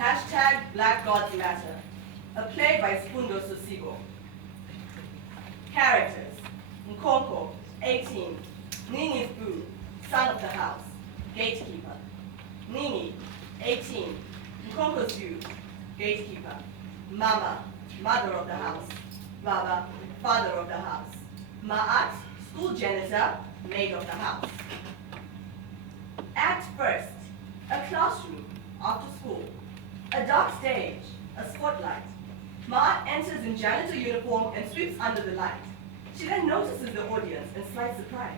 Hashtag Black Gods Matter. A play by Spundo Sosibo. Characters. Nkonko, 18. Nini's Boo, son of the house, gatekeeper. Nini, 18. Nkonko's Boo, gatekeeper. Mama, mother of the house. Baba, father of the house. Ma'at, school janitor, maid of the house. Act first, a classroom, after school. A dark stage, a spotlight. Ma'at enters in janitor uniform and sweeps under the light. She then notices the audience in slight surprise.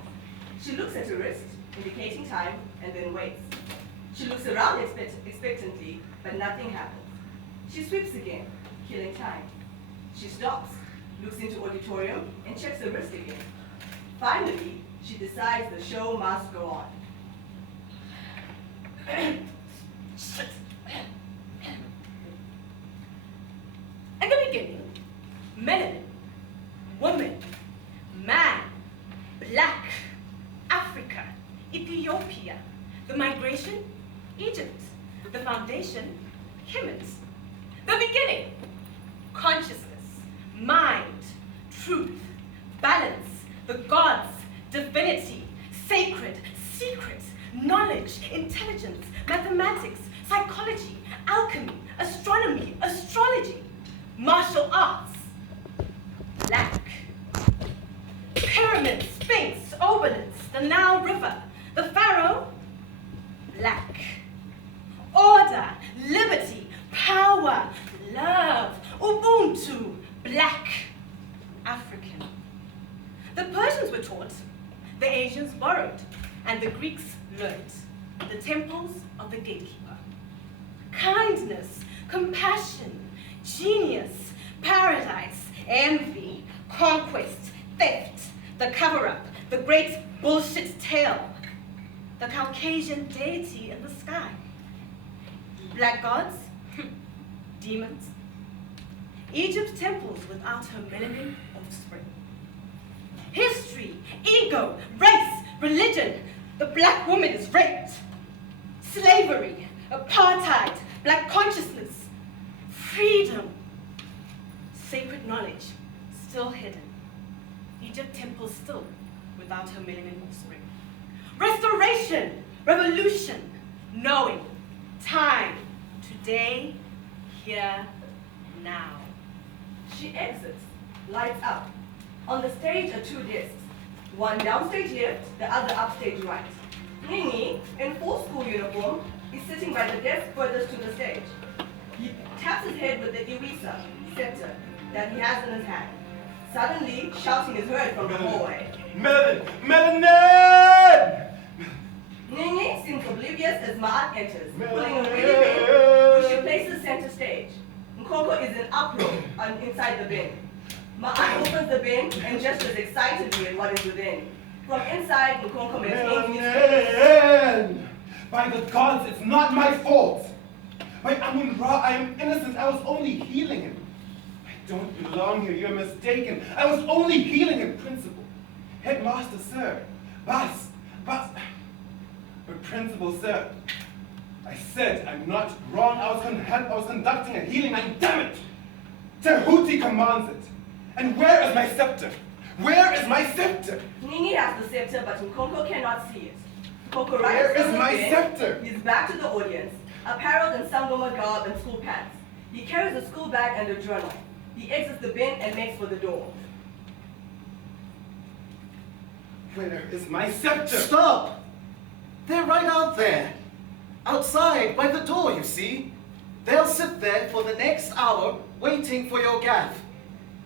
She looks at her wrist, indicating time, and then waits. She looks around expectantly, but nothing happens. She sweeps again, killing time. She stops, looks into auditorium, and checks her wrist again. Finally, she decides the show must go on. At the beginning, melanin, woman, man, black, Africa, Ethiopia, the migration, Egypt, the foundation, humans, the beginning, consciousness, mind, truth, balance, the gods, divinity, sacred, secret, knowledge, intelligence, mathematics, psychology, alchemy, astronomy, astrology, martial arts, black, pyramids, sphinx, obelisks, the Nile River, the Pharaoh, black, order, liberty, power, love, Ubuntu, black, African. The Persians were taught, the Asians borrowed, and the Greeks learned. The temples of the gatekeeper. Kindness, compassion, genius, paradise, envy, conquest, theft, the cover-up, the great bullshit tale, the Caucasian deity in the sky. Black gods, demons. Egypt's temples without her melanin offspring. History, ego, race, religion, the black woman is raped. Slavery, apartheid, black consciousness, freedom, sacred knowledge, still hidden. Egypt temples still without her melanin offspring. Restoration, revolution, knowing, time, today, here, now. She exits, lights up. On the stage are two desks. One downstage left, the other upstage right. Nini, in full school uniform, is sitting by the desk furthest to the stage. He taps his head with the Iwisa, scepter, that he has in his hand. Suddenly, shouting is heard from the hallway. Melanin! Melanin! Nini seems oblivious as Ma'at enters, pulling a wheelie bin, which she places center stage. Nkoko is in uproar inside the bin. Ma'at opens the bin and gestures excitedly at what is within. From inside, Nkoko maintains his face. By the gods, it's not my fault. By Amun-Ra, I am innocent. I was only healing him. I don't belong here. You're mistaken. I was only healing him, Principal. Headmaster, sir. Boss. But Principal, sir. I said I'm not wrong. I was conducting a healing, and damn it! Tehuti commands it. And where is my scepter? Where is my scepter? Nini has the scepter, but Nkoko cannot see it. Nkoko Where rises is from my the bin, scepter? He's back to the audience, apparelled in sangoma garb and school pants. He carries a school bag and a journal. He exits the bin and makes for the door. Where is my scepter? Stop! They're right out there. Outside, by the door, you see. They'll sit there for the next hour, waiting for your gaff.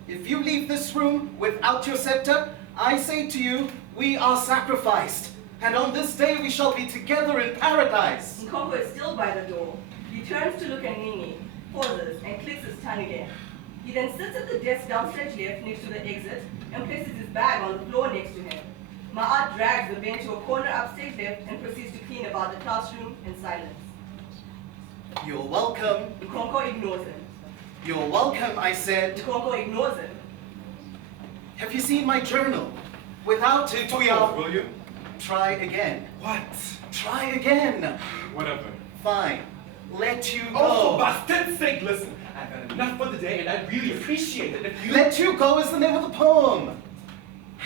If you leave this room without your scepter, I say to you, we are sacrificed. And on this day we shall be together in paradise. Nkoko is still by the door. He turns to look at Nini, pauses, and clicks his tongue again. He then sits at the desk downstairs left next to the exit and places his bag on the floor next to him. Ma'at drags the bin to a corner upstage left and proceeds to clean about the classroom in silence. You're welcome. Nkoko ignores him. You're welcome, I said. Nkoko ignores him. Have you seen my journal? Without it, we are... Will you? Try again. What? Try again. Whatever. Fine. let you Oh, go. for bastard's sake, listen. I've had enough for the day, and I'd really appreciate it if you... Let you go is the name of the poem.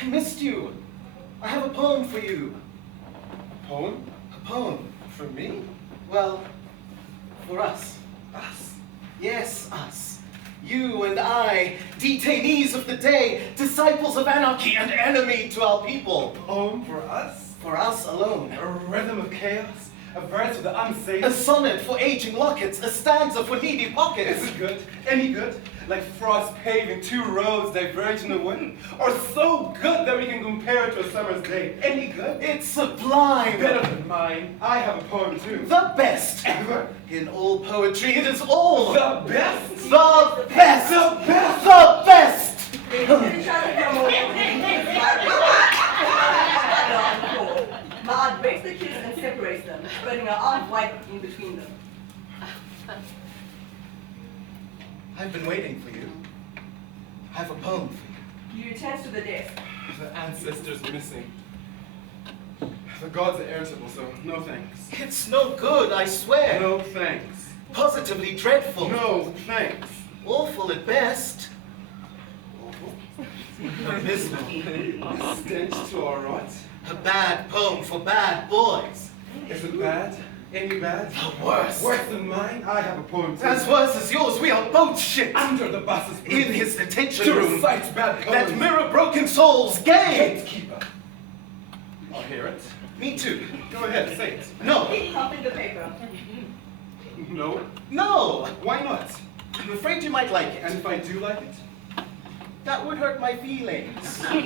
I missed you. I have a poem for you. Poem? A poem. For me? Well, for us. Us? Yes, us. You and I, detainees of the day, disciples of anarchy and enemy to our people. Poem for us? For us alone. A rhythm of chaos? A verse for the unsafe? A sonnet for aging lockets, a stanza for needy pockets. Is it good? Any good? Like frost paving two roads diverging the wind? Or so good that we can compare it to a summer's day? Any good? It's sublime. Better than mine. I have a poem too. The best. Ever? In all poetry, it is all. The best? The best. The best? The best. They look at each other for a moment and then on the floor. Maud breaks the kiss and separates them, spreading her arms wide in between them. I've been waiting for you. I have a poem for you. He returns to the desk. The ancestors missing. The gods are irritable, so no thanks. It's no good, I swear. No thanks. Positively dreadful. No thanks. Awful at best. Awful. Abysmal. Stench to our rot. A bad poem for bad boys. Is it bad? Any bad? The worst. Worse than mine? I have a poem too. As worse as yours, we are both shit. Under the bus's In roof. his detention To room. recite bad That poems. mirror broken souls gay. Gatekeeper. I'll hear it. Me too. Go ahead, say it. No. He copied the paper. No? No. Why not? I'm afraid you might like it. And if I do like it? That would hurt my feelings. Then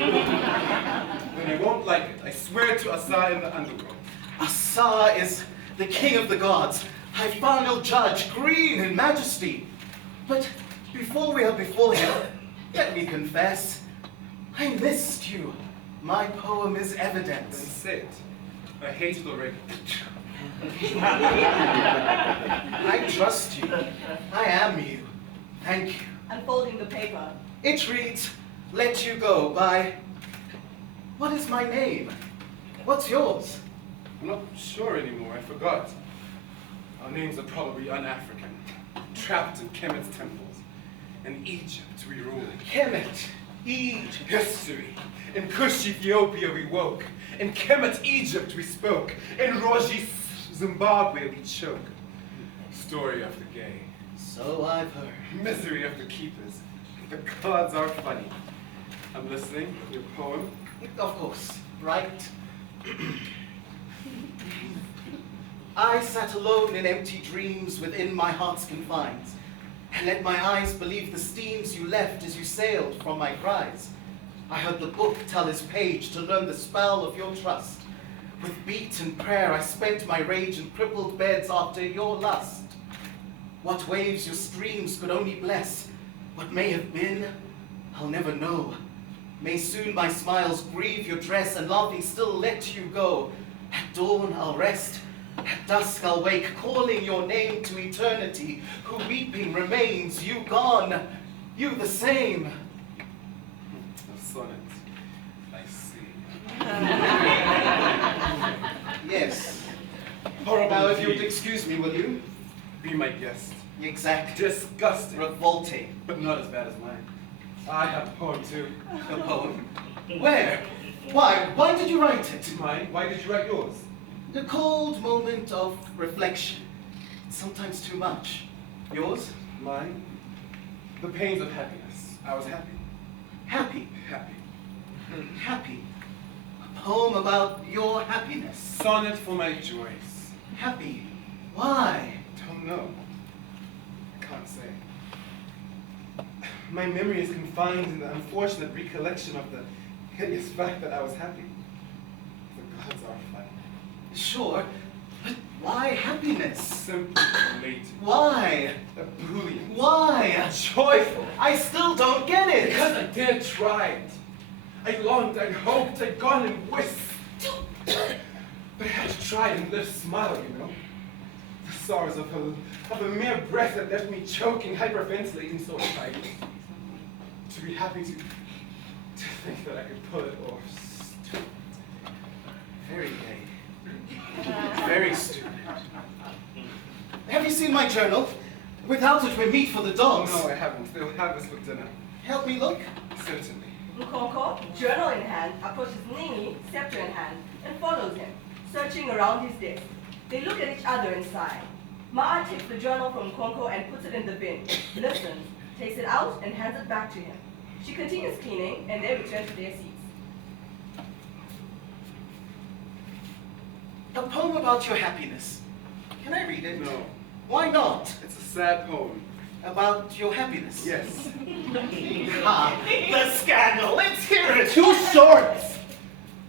I won't like it. I swear to Asa in the underworld. Asa is the king of the gods, high final judge, green in majesty. But before we are before him, let me confess, I missed you. My poem is Then evidence. say it. I hate it already. I trust you. I am you. Thank you. Unfolding the paper. It reads, Let You Go by... What is my name? What's yours? I'm not sure anymore. I forgot. Our names are probably un-African. Trapped in Kemet's temples. In Egypt we rule. Kemet, Egypt. History. In Kush, Ethiopia we woke. In Kemet, Egypt we spoke. In Roji, Zimbabwe we choke. Story of the gay. So I've heard. Misery of the keepers. The gods are funny. I'm listening. Your poem. Of course, right? I sat alone in empty dreams within my heart's confines, and let my eyes believe the steams you left as you sailed from my cries. I heard the book tell its page to learn the spell of your trust. With beat and prayer I spent my rage in crippled beds after your lust. What waves your streams could only bless, what may have been, I'll never know. May soon my smiles grieve your dress, and laughing still let you go. At dawn I'll rest, at dusk I'll wake, calling your name to eternity, who weeping remains, you gone, you the same. A sonnet. I see. Yes. Horrible. Now if you would indeed. excuse me, will you? Be my guest. Exactly. Disgusting. Revolting. But not as bad as mine. I have a poem too. A poem? Where? Why? Why did you write it? Mine? Why did you write yours? A cold moment of reflection. Sometimes too much. Yours? Mine? The pains of happiness. I was happy. Happy. Happy. Happy. A poem about your happiness. Sonnet for my joys. Happy. Why? Don't know. I can't say. My memory is confined in the unfortunate recollection of the hideous fact that I was happy. The gods are funny. Sure, but why happiness? Simply elated. Why? Ebullient. Why? Joyful. I still don't get it. Because I dared try it. I longed, I hoped, I'd gone and wished. But I had to try and live smile, you know. The sorrows of a mere breath that left me choking, hyperventilating so tight. To be happy to think that I could pull it off. Stupid. Very gay. Very stupid. Have you seen my journal? Without it, we're meat for the dogs. No, I haven't. They'll have us for dinner. Help me look. Certainly. Nkonko, journal in hand, approaches Nini, scepter in hand, and follows him, searching around his desk. They look at each other and sigh. Ma'a takes the journal from Nkonko and puts it in the bin, listens, takes it out, and hands it back to him. She continues cleaning, and they return to their seats. A poem about your happiness. Can I read it? No. Why not? It's a sad poem. About your happiness. Yes. Ah, the scandal. Let's hear it. Too short!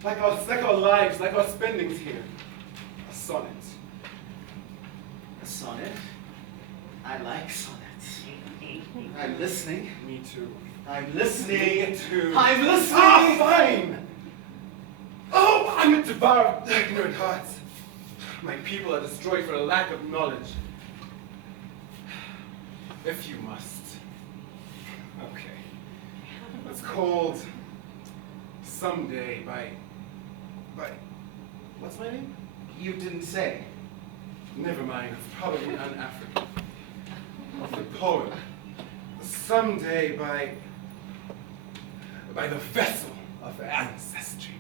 Like our lives, like our spendings here. A sonnet. A sonnet? I like sonnets. I'm listening. Me too. I'm listening. Me too. I'm listening. Ah, fine! Oh, I'm a devourer of ignorant hearts. My people are destroyed for a lack of knowledge. If you must. Okay. It's called Someday by... What's my name? You didn't say. Never mind, it's probably un-African. The poem. Someday by the vessel of ancestry.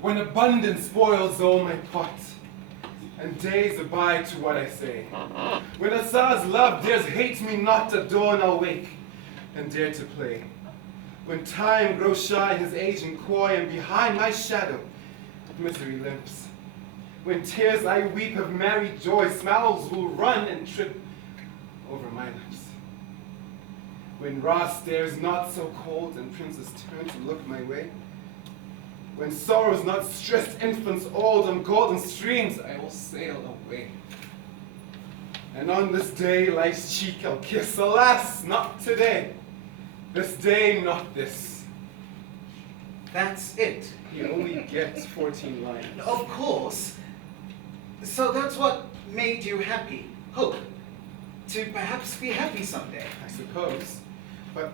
When abundance spoils all my pots, and days abide to what I say. When Asar's love dares hate me not, adorn I'll wake, and dare to play. When time grows shy, his aging coy, and behind my shadow, misery limps. When tears I weep of merry joy, smiles will run and trip over my lips. When Ra stares not so cold, and princes turn to look my way. When sorrows not stressed infants old on golden streams, I will sail away. And on this day life's cheek I'll kiss, alas, not today. This day, not this. That's it. He only gets 14 lines. Of course. So that's what made you happy. Hope. To perhaps be happy someday. I suppose. But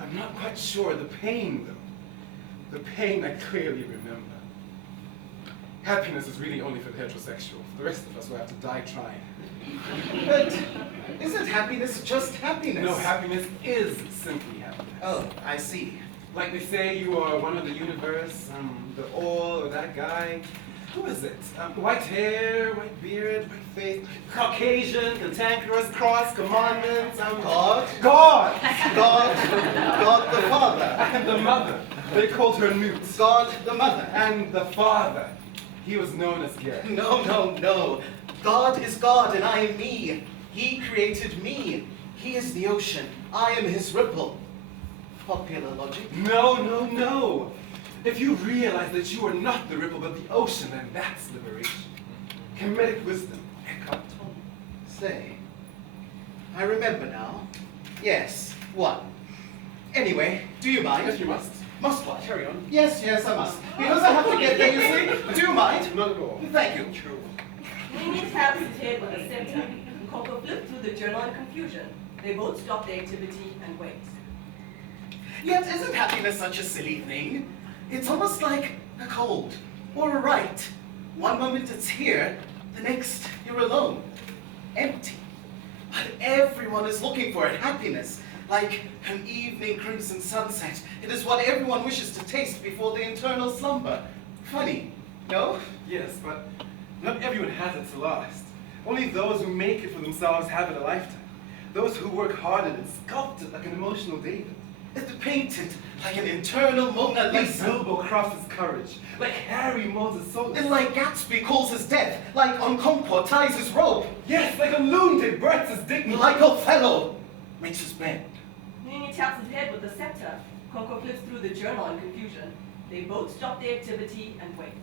I'm not quite sure. The pain, though. The pain I clearly remember. Happiness is really only for the heterosexual. The rest of us will have to die trying. But isn't happiness just happiness? No, happiness is simply happiness. Oh, I see. Like they say you are one of the universe, the all or that guy. Who is it? White hair, white beard, white face, Caucasian, cantankerous, cross, commandments, God? God! God the Father. And the mother. They called her Newt. God the Mother. And the father. He was known as Gary. No. God is God and I am me. He created me. He is the ocean. I am his ripple. Popular logic. No. If you realize that you are not the ripple but the ocean, then that's liberation. Hermetic wisdom. Eckhart Tolle. Say, I remember now. Yes, one. Anyway, do you mind? Yes, you must. Must what? Carry on. Yes, I must. Because I have to get there, you see. Do you mind? Not at all. Thank you. Nini taps his head with a scepter. Nkonko flips through the journal in confusion. They both stop their activity and wait. Yet isn't happiness such a silly thing? It's almost like a cold or a right. One moment it's here, the next you're alone, empty. But everyone is looking for it, happiness. Like an evening crimson sunset. It is what everyone wishes to taste before the eternal slumber. Funny, no? Yes, but not everyone has it to last. Only those who make it for themselves have it a lifetime. Those who work hard at it, sculpt it like an emotional David. It's painted like an eternal Mona Like Lisa. Bilbo crafts his courage. Like Harry molds his soul. And like Gatsby calls his death. Like Okonkwo ties his rope. Yes, like a lunatic births his dignity. Like Othello makes his bed. Nini taps his head with the scepter. Nkonko flips through the journal in confusion. They both stop their activity and wait.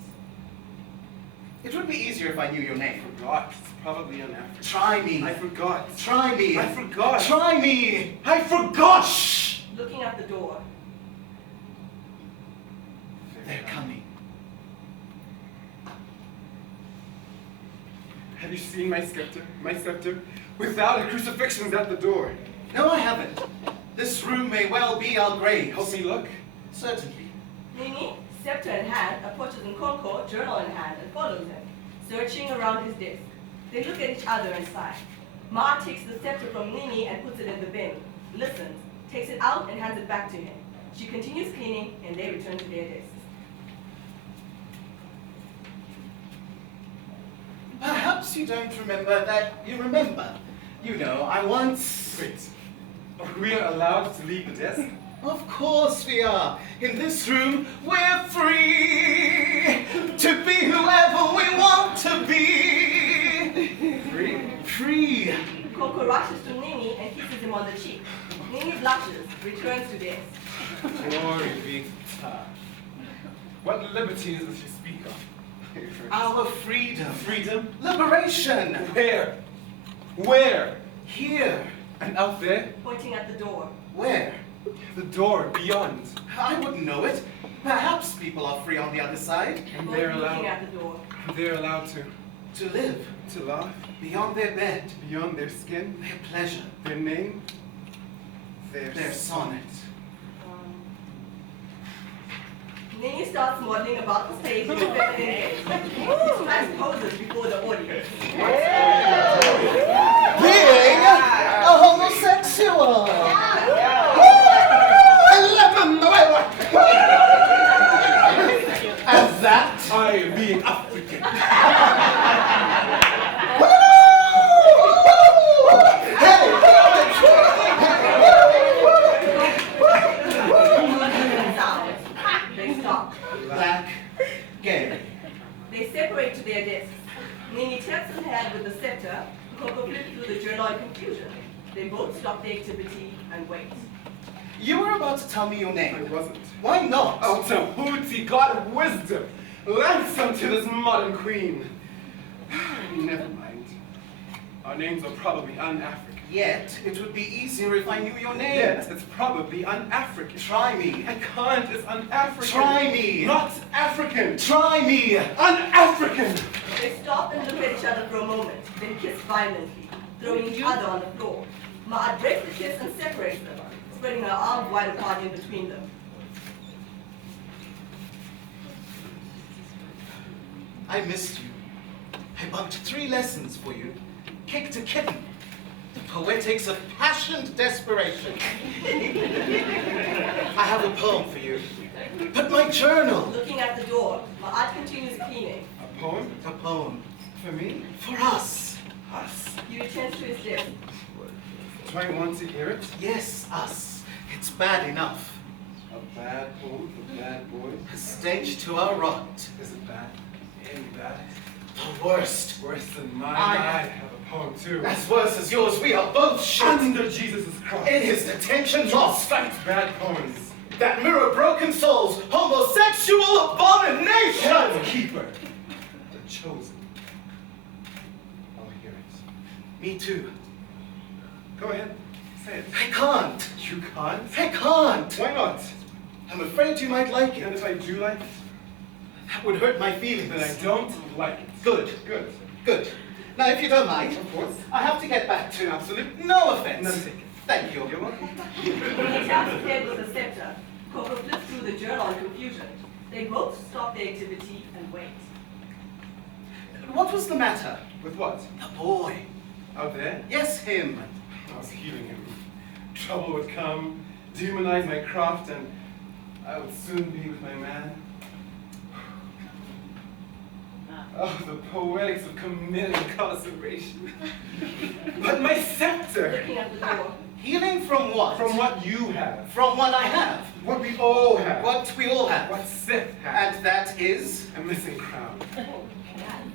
It would be easier if I knew your name. I forgot. It's probably an African. Try me. I forgot. Try me. I forgot. Try me. I forgot! Shh! Looking at the door. They're coming. Have you seen my scepter? My scepter? Without a crucifixion is at the door. No, I haven't. This room may well be our graves. Help me look. Certainly. Nini, scepter in hand, approaches Nkonko, journal in hand, and follows him, searching around his desk. They look at each other and sigh. Ma takes the scepter from Nini and puts it in the bin, listens, takes it out and hands it back to him. She continues cleaning and they return to their desks. Perhaps you don't remember that you remember. You know, I once... Wait, we are allowed to leave the desk? Of course we are. In this room, we're free to be whoever we want to be. Free? Free. Coco rushes to Nini and kisses him on the cheek. Nini blushes, returns to desk. Glory be to God. What liberties does she speak of? Our freedom. Freedom? Liberation. Where? Where? Here. And out there? Pointing at the door. Where? The door beyond. I wouldn't know it. Perhaps people are free on the other side. And Both they're looking allowed, at the door. they're allowed to live. To laugh, Beyond their bed. beyond their skin, Their pleasure. their name, Their sonnet. Nini starts modeling about the stage in a feminine gaze. She strikes poses before the audience. Being a homosexual. As that. I being African. They stop. Black. Gay. They separate to their desks. Nini taps his hand with the scepter. Coco flips through the journal in confusion. They both stop the activity and wait. You were about to tell me your I name. wasn't. Why not? Oh, Tahuti, God of wisdom, ransom to this modern queen. Never mind. Our names are probably un-African. Yet, it would be easier if I knew your name. Yes, it's probably un-African. Try me. I can't, it's un-African. Try me. Not African. Try me. Un-African. They stop and look at each other for a moment, then kiss violently, throwing each other on the floor. Ma'at breaks the kiss and separates them, spreading her arms wide apart in between them. I missed you. I bunked 3 lessons for you. Kicked a kitten. The poetics of passionate desperation. I have a poem for you. But my journal. Looking at the door, Ma'at continues cleaning. A poem? A poem. For me? For us. Us. He returns to his desk. Do I want to hear it? Yes, us. It's bad enough. A bad poem for bad boys? A stench to our rot. Is it bad? Any bad? The worst. Worse than mine. I- I have a poem too. As worse as yours, we are both shit. Under Jesus' cross. In his detention lost. Fight bad poems. That mirror broken souls, homosexual abomination! God's keeper. The chosen. I'll hear it. Me too. Go ahead. Say it. I can't. You can't? I can't. Why not? I'm afraid you might like And it. if I do like it, That would hurt my feelings. then I don't like it. Good. Good. Good. Now, if you don't mind, Of course. I have to get back to Absolutely. no offense. None taken. Thank you. You're welcome. He taps his head with a scepter. Coco flips through the journal in confusion. They both stop their activity and wait. What was the matter? With what? The boy. Out there? Yes, him. I was healing him. Trouble would come, demonize my craft, and I would soon be with my man. Oh, the poetics of committed incarceration. But my scepter! Looking at the door. Healing from what? From what you have. From what I have. What we all have. What we all have. What Seth had. And that is A missing crown.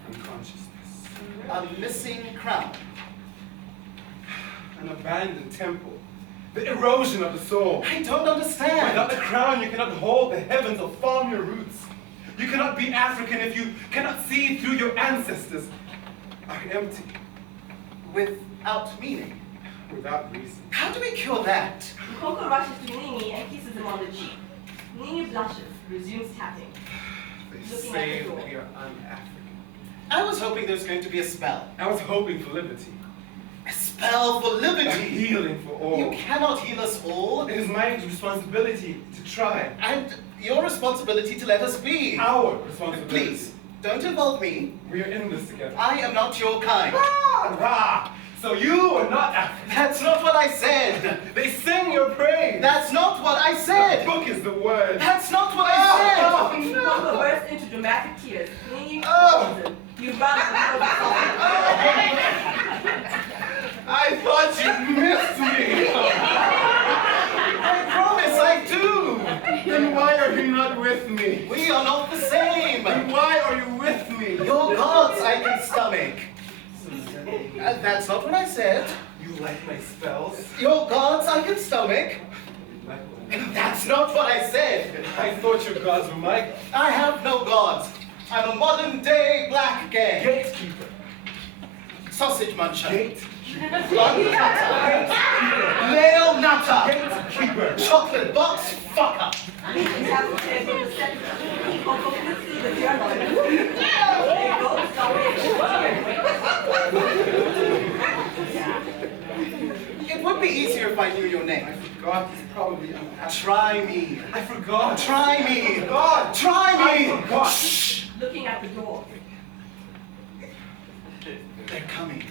Unconsciousness. a missing crown. An abandoned temple. The erosion of the soul. I don't understand. Without the crown, you cannot hold the heavens or farm your roots. You cannot be African if you cannot see through your ancestors are empty, Without meaning. without reason. How do we cure that? Coco rushes to Nini and kisses him on the cheek. Nini blushes, resumes tapping. They Looking say at the that door. we are un-African. I was hoping there was going to be a spell. I was hoping for liberty, A spell for a liberty. healing for all. You cannot heal us all. It is my responsibility to try. And your responsibility to let us be. Our responsibility. Please, Don't involve me. We're in this together. I am not your kind. Ah! So you are not African. That's not what I said. They sing your praise. That's not what I The said. book is the word. That's not what I said. Congo burst into dramatic tears. Nini Oh. calls him. You run before the I thought you missed me. I promise I do. Then why are you not with me? We are not the same. Then why are you with me? Your gods I can stomach. That's not what I said. You like my spells? Your gods I can stomach. That's not what I said. I thought your gods were my gods. I have no gods. I'm a modern day black gay. Gatekeeper. Sausage muncher. Gatekeeper. Blood cutter. Nail nutter. Gatekeeper. Chocolate box fucker. Nini taps his head with the scepter. Congo flips through the journal. They both stop It would be easier if I knew your name. I forgot he's probably unhappy. Try me. I forgot. Try me. I forgot. Try me. I forgot. Shh. Looking at the door. They're coming.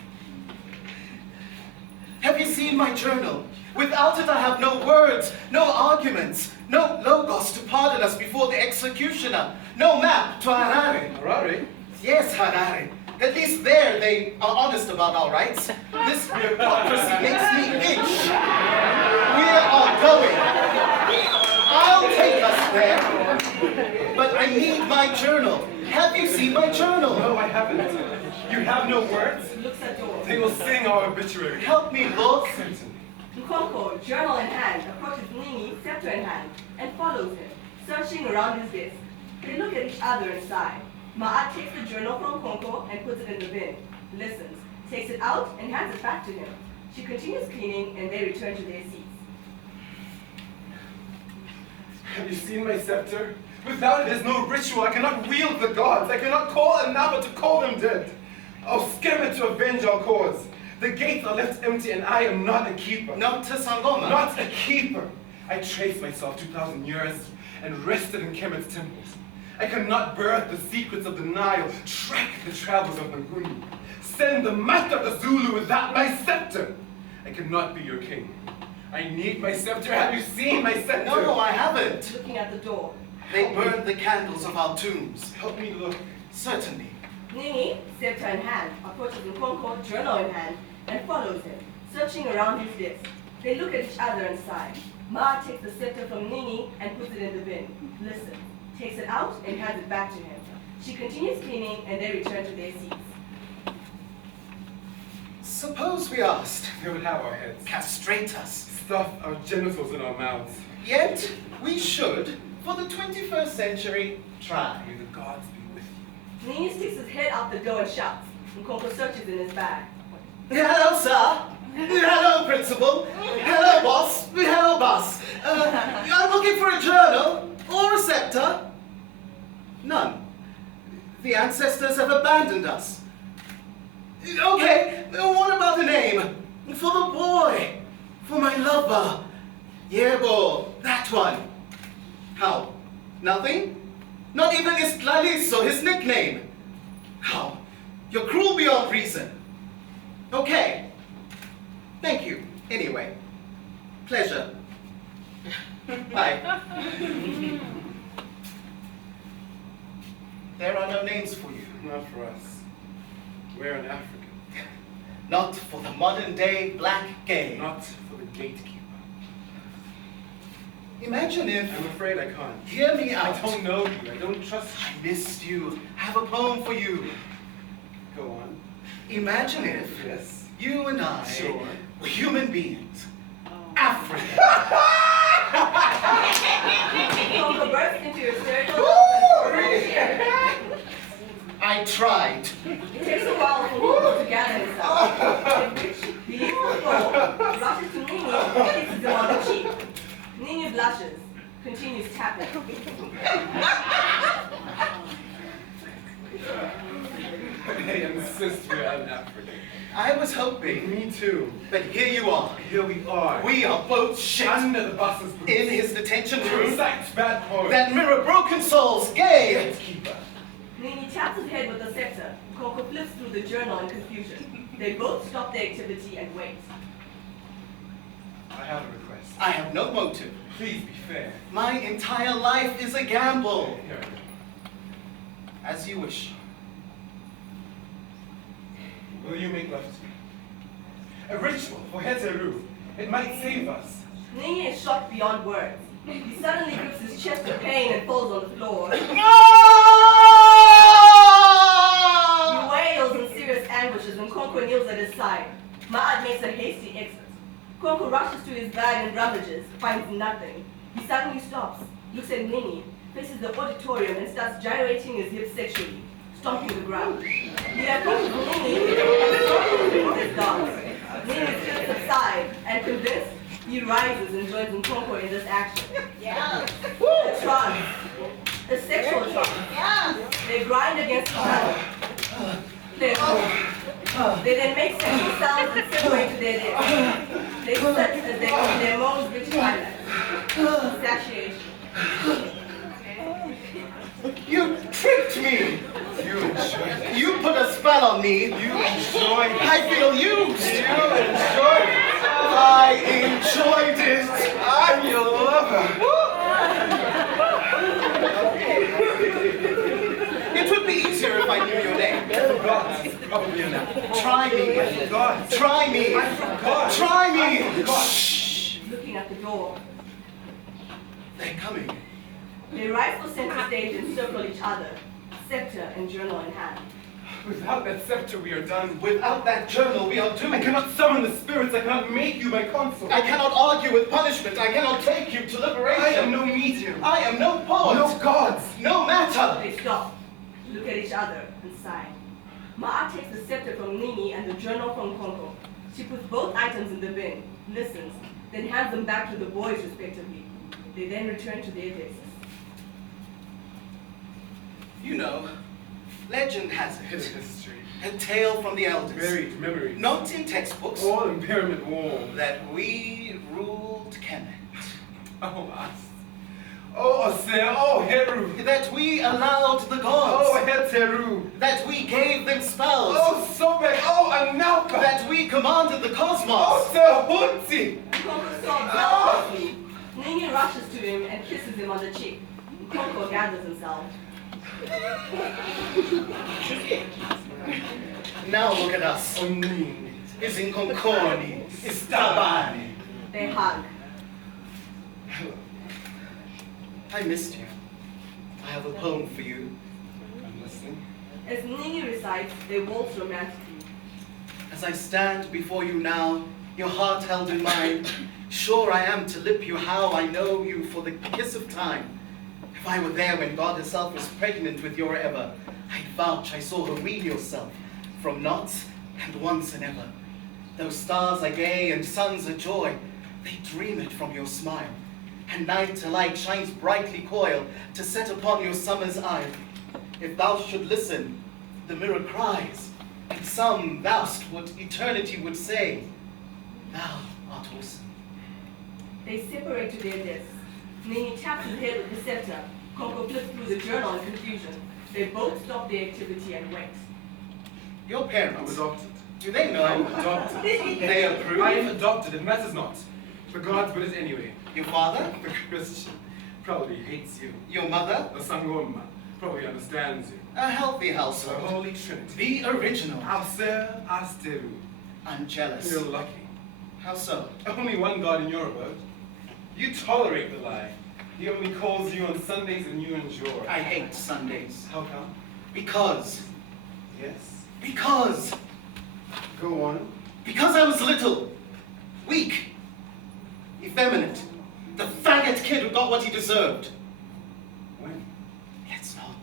Have you seen my journal? Without it, I have no words, no arguments, no logos to pardon us before the executioner, no map to Harare. Harare? Yes, Harare. At least there they are honest about our rights. This hypocrisy makes me itch. We are going. I'll take us there. But I need my journal. Have you seen my journal? No, I haven't. You have no words? Looks at door. They will sing our obituary. Help me look. Nkonko, journal in hand, approaches Nini, scepter in hand, and follows him, searching around his desk. They look at each other and sigh. Ma'at takes the journal from Nkonko and puts it in the bin, listens, takes it out and hands it back to him. She continues cleaning and they return to their seats. Have you seen my scepter? Without it, there's no ritual. I cannot wield the gods. I cannot call another to call them dead. I'll skim it to avenge our cause. The gates are left empty and I am not a keeper. Not to Sangoma. Not a keeper. I traced myself 2,000 years and rested in Kemet's temples. I cannot birth the secrets of the Nile, track the travels of Nguni, send the master of the Zulu without my scepter. I cannot be your king. I need my scepter. Have you seen my scepter? No, I haven't. Looking at the door. They burned the candles of our tombs. Help me look. Certainly. Nini, scepter in hand, approaches Nkonko, journal in hand, and follows him, searching around his desk. They look at each other and sigh. Ma takes the scepter from Nini and puts it in the bin, listens, takes it out and hands it back to him. She continues cleaning and they return to their seats. Suppose we asked, They would have our heads. castrate us. Stuff our genitals in our mouths. Yet, we should, for the 21st century, try. May the gods be with you. Nini sticks his head out the door and shouts. Nkonko searches in his bag. Hello, sir. Hello, principal. Hello, boss. Hello, boss. I'm looking for a journal or a scepter. None. The ancestors have abandoned us. Okay, what about a name? For the boy. For my lover. Yebo, that one. How? Nothing? Not even Istlaliso, his nickname. How? You're cruel beyond reason. Okay. Thank you. Anyway. Pleasure. Bye. There are no names for you. Not for us. We're an African. Not for the modern day black gay. Not for the gatekeeper. Imagine if... I'm afraid I can't. Hear me I out. don't know you. I don't trust you. I missed you. I have a poem for you. Go on. Imagine if Yes. you and I Sure. were human beings. African. Nkonko bursts into hysterical Woo! laugh. I tried. It takes a while for Nkonko to gather himself. In which he leaves the floor, rushes to Nini, and kisses him on the cheek. Nini blushes, continues tapping. They insist we're an African. I was hoping, Me too. but here you are. Here we are. We are both shit. Under the bus's boots. In his detention room Recite bad poems. that mirror broken souls, gay. Gatekeeper. Nini taps taps his head with the scepter. Coco flips through the journal in confusion. They both stop their activity and wait. I have a request. I have no motive. Please be fair. My entire life is a gamble. Here. As you wish. Will you make love to me? A ritual for Heteru. It might save us. Ningi is shocked beyond words. He suddenly grips his chest with pain and falls on the floor. He wails in serious anguish as Nkonko kneels at his side. Ma'at makes a hasty exit. Nkonko rushes to his bag and rummages, finds nothing. He suddenly stops, looks at Ningi, faces the auditorium and starts gyrating his hips sexually, stomping the ground. He approaches Ningi and circles his dance. Ningi slips aside and convinced, he rises and joins Nkonko in this action. Yeah. A trance. A sexual trance. Yeah. They grind against each other. They then make sexual sounds and separate to their death. They sit as their moans reach climax. Satiation. You tricked me! You enjoy it. You put a spell on me! You enjoy it. I feel used! You enjoy it. I enjoyed it! I'm your lover. It would be easier if I knew your name. I forgot. Probably enough. Try me. I forgot. Try me. I forgot. Try me. I forgot. Shh. Looking at the door. They're coming. They rise for center stage and circle each other, scepter and journal in hand. Without that scepter, we are done. Without that journal, we are I doomed. cannot summon the spirits. I cannot make you my consort. I cannot argue with punishment. I cannot take you to liberation. I am no medium. I am no poet. No gods. No matter. They stop, look at each other, and sigh. Ma'a takes the scepter from Ningi and the journal from Konko. She puts both items in the bin, listens, then hands them back to the boys respectively. They then return to their desks. You know, legend has It is it. history. A tale from the elders. Buried memories. Not in textbooks. All in pyramid walls. That we ruled Kemet. Oh, us. Oh, Osir. Oh, Heru. That we allowed the gods. Oh, Heteru. That we gave them spells. Oh, Sobek. Oh, Anauka. That we commanded the cosmos. Oh, Sehunti. Konko sobs loudly. Ningi rushes to him and kisses him on the cheek. Konko gathers himself. Now look at us. Onin. Isinkonkoni. Istabani. They hug. I missed you. I have a poem for you. I'm listening. As Ningi recites, they waltz romantically. As I stand before you now, your heart held in mine, sure I am to lip you how I know you for the kiss of time. If I were there when God herself was pregnant with your ever, I'd vouch I saw her wean yourself from knots and once and ever. Those stars are gay and suns are joy, they dream it from your smile. And night alike shines brightly coil to set upon your summer's eye. If thou should listen, the mirror cries, and some thou'st what eternity would say. Thou art awesome. They separate to their desks. Ningi taps his head with the scepter. Konko flips through the journal in confusion. They both stop their activity and wait. Your I'm parents, adopted. do they I'm know? adopted. They approve? I am adopted. It matters not. The gods will it anyway. Your father? The Christian probably hates you. Your mother? The Sangoma probably understands you. A healthy The household. Holy Trinity. The original. Alser Asteru. I'm jealous. You're lucky. How so? Only one God in your abode. You tolerate the lie. He only calls you on Sundays and you endure. I hate Sundays. How come? Because. Yes. Because. Go on. Because I was little. Weak. Effeminate. The faggot kid who got what he deserved. When? Let's not.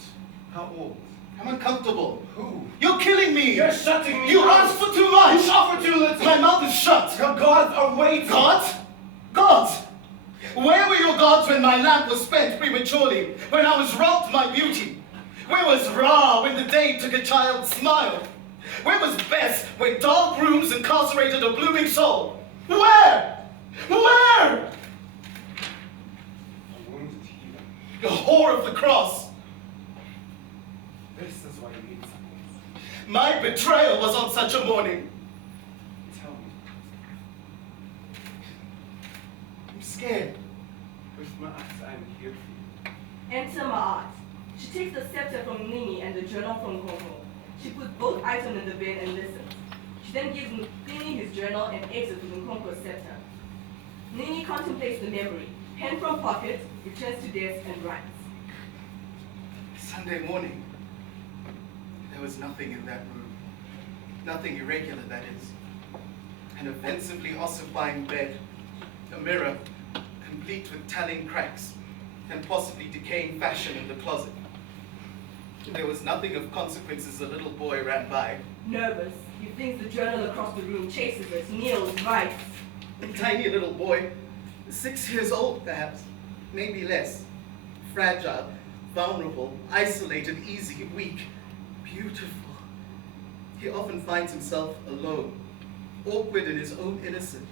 How old? I'm uncomfortable. Who? You're killing me! You're shutting me You out. asked for too much! You offer too little. My mouth is shut! Your gods are waiting. Gods? Gods! Where were your gods when my lamp was spent prematurely? When I was robbed my beauty? Where was Ra when the day took a child's smile? Where was Bess when dark rooms incarcerated a blooming soul? Where? Where? A wounded heathen. The whore of the cross. This is why you My betrayal was on such a morning. Tell me. I'm scared. With my eyes, I'm here for you. Enter Ma'at. She takes the scepter from Nini and the journal from Kongo. She puts both items in the bin and listens. She then gives Nini his journal and exits with Nkonko's scepter. Nini contemplates the memory. Pen from pocket, returns to desk and writes. Sunday morning. There was nothing in that room. Nothing irregular, that is. An offensively ossifying bed. A mirror, complete with telling cracks and possibly decaying fashion in the closet. There was nothing of consequence as the little boy ran by. Nervous, he flings the journal across the room, chases it, kneels, writes. A tiny little boy, 6 years old perhaps, maybe less. Fragile, vulnerable, isolated, easy, weak, beautiful. He often finds himself alone, awkward in his own innocence.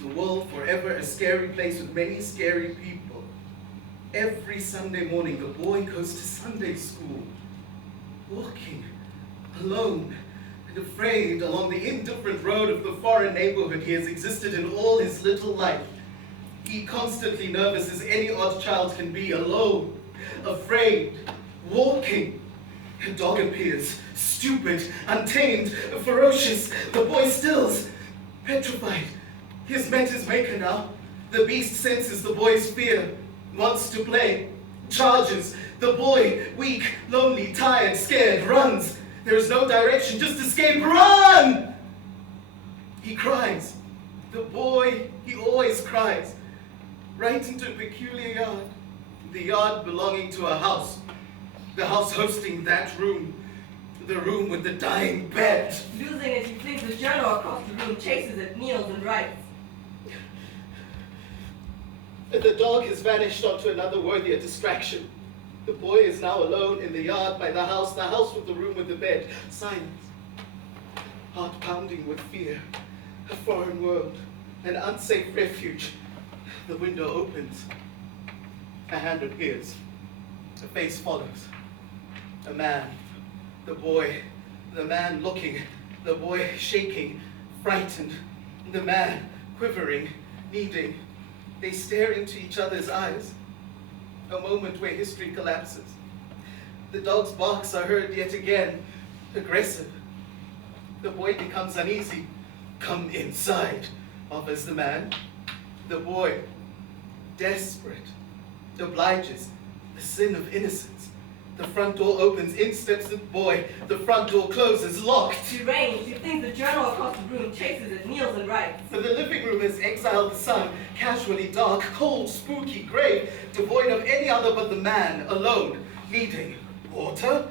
The world forever a scary place with many scary people. Every Sunday morning, the boy goes to Sunday school, walking alone and afraid along the indifferent road of the foreign neighborhood he has existed in all his little life. He constantly nervous as any odd child can be, alone, afraid, walking. A dog appears, stupid, untamed, ferocious. The boy stills, petrified. He has met his maker now. The beast senses the boy's fear, wants to play, charges. The boy, weak, lonely, tired, scared, runs. There is no direction, just escape, run! He cries. The boy, he always cries. Right into a peculiar yard. The yard belonging to a house. The house hosting that room. The room with the dying bed. Losing it, he flings the journal across the room, chases it, kneels and writes. The dog has vanished onto another worthier distraction. The boy is now alone in the yard by the house with the room with the bed. Silence. Heart pounding with fear. A foreign world. An unsafe refuge. The window opens. A hand appears. A face follows. A man. The boy. The man looking. The boy shaking. Frightened. The man quivering. Needing. They stare into each other's eyes. A moment where history collapses. The dog's barks are heard yet again. Aggressive. The boy becomes uneasy. Come inside, offers the man. The boy, desperate, obliges. The sin of innocence. The front door opens, in steps the boy. The front door closes, locked. Deranged, he flings the journal across the room, chases it, kneels and writes. For the living room has exiled the sun, casually dark, cold, spooky, gray, devoid of any other but the man, alone, needing water.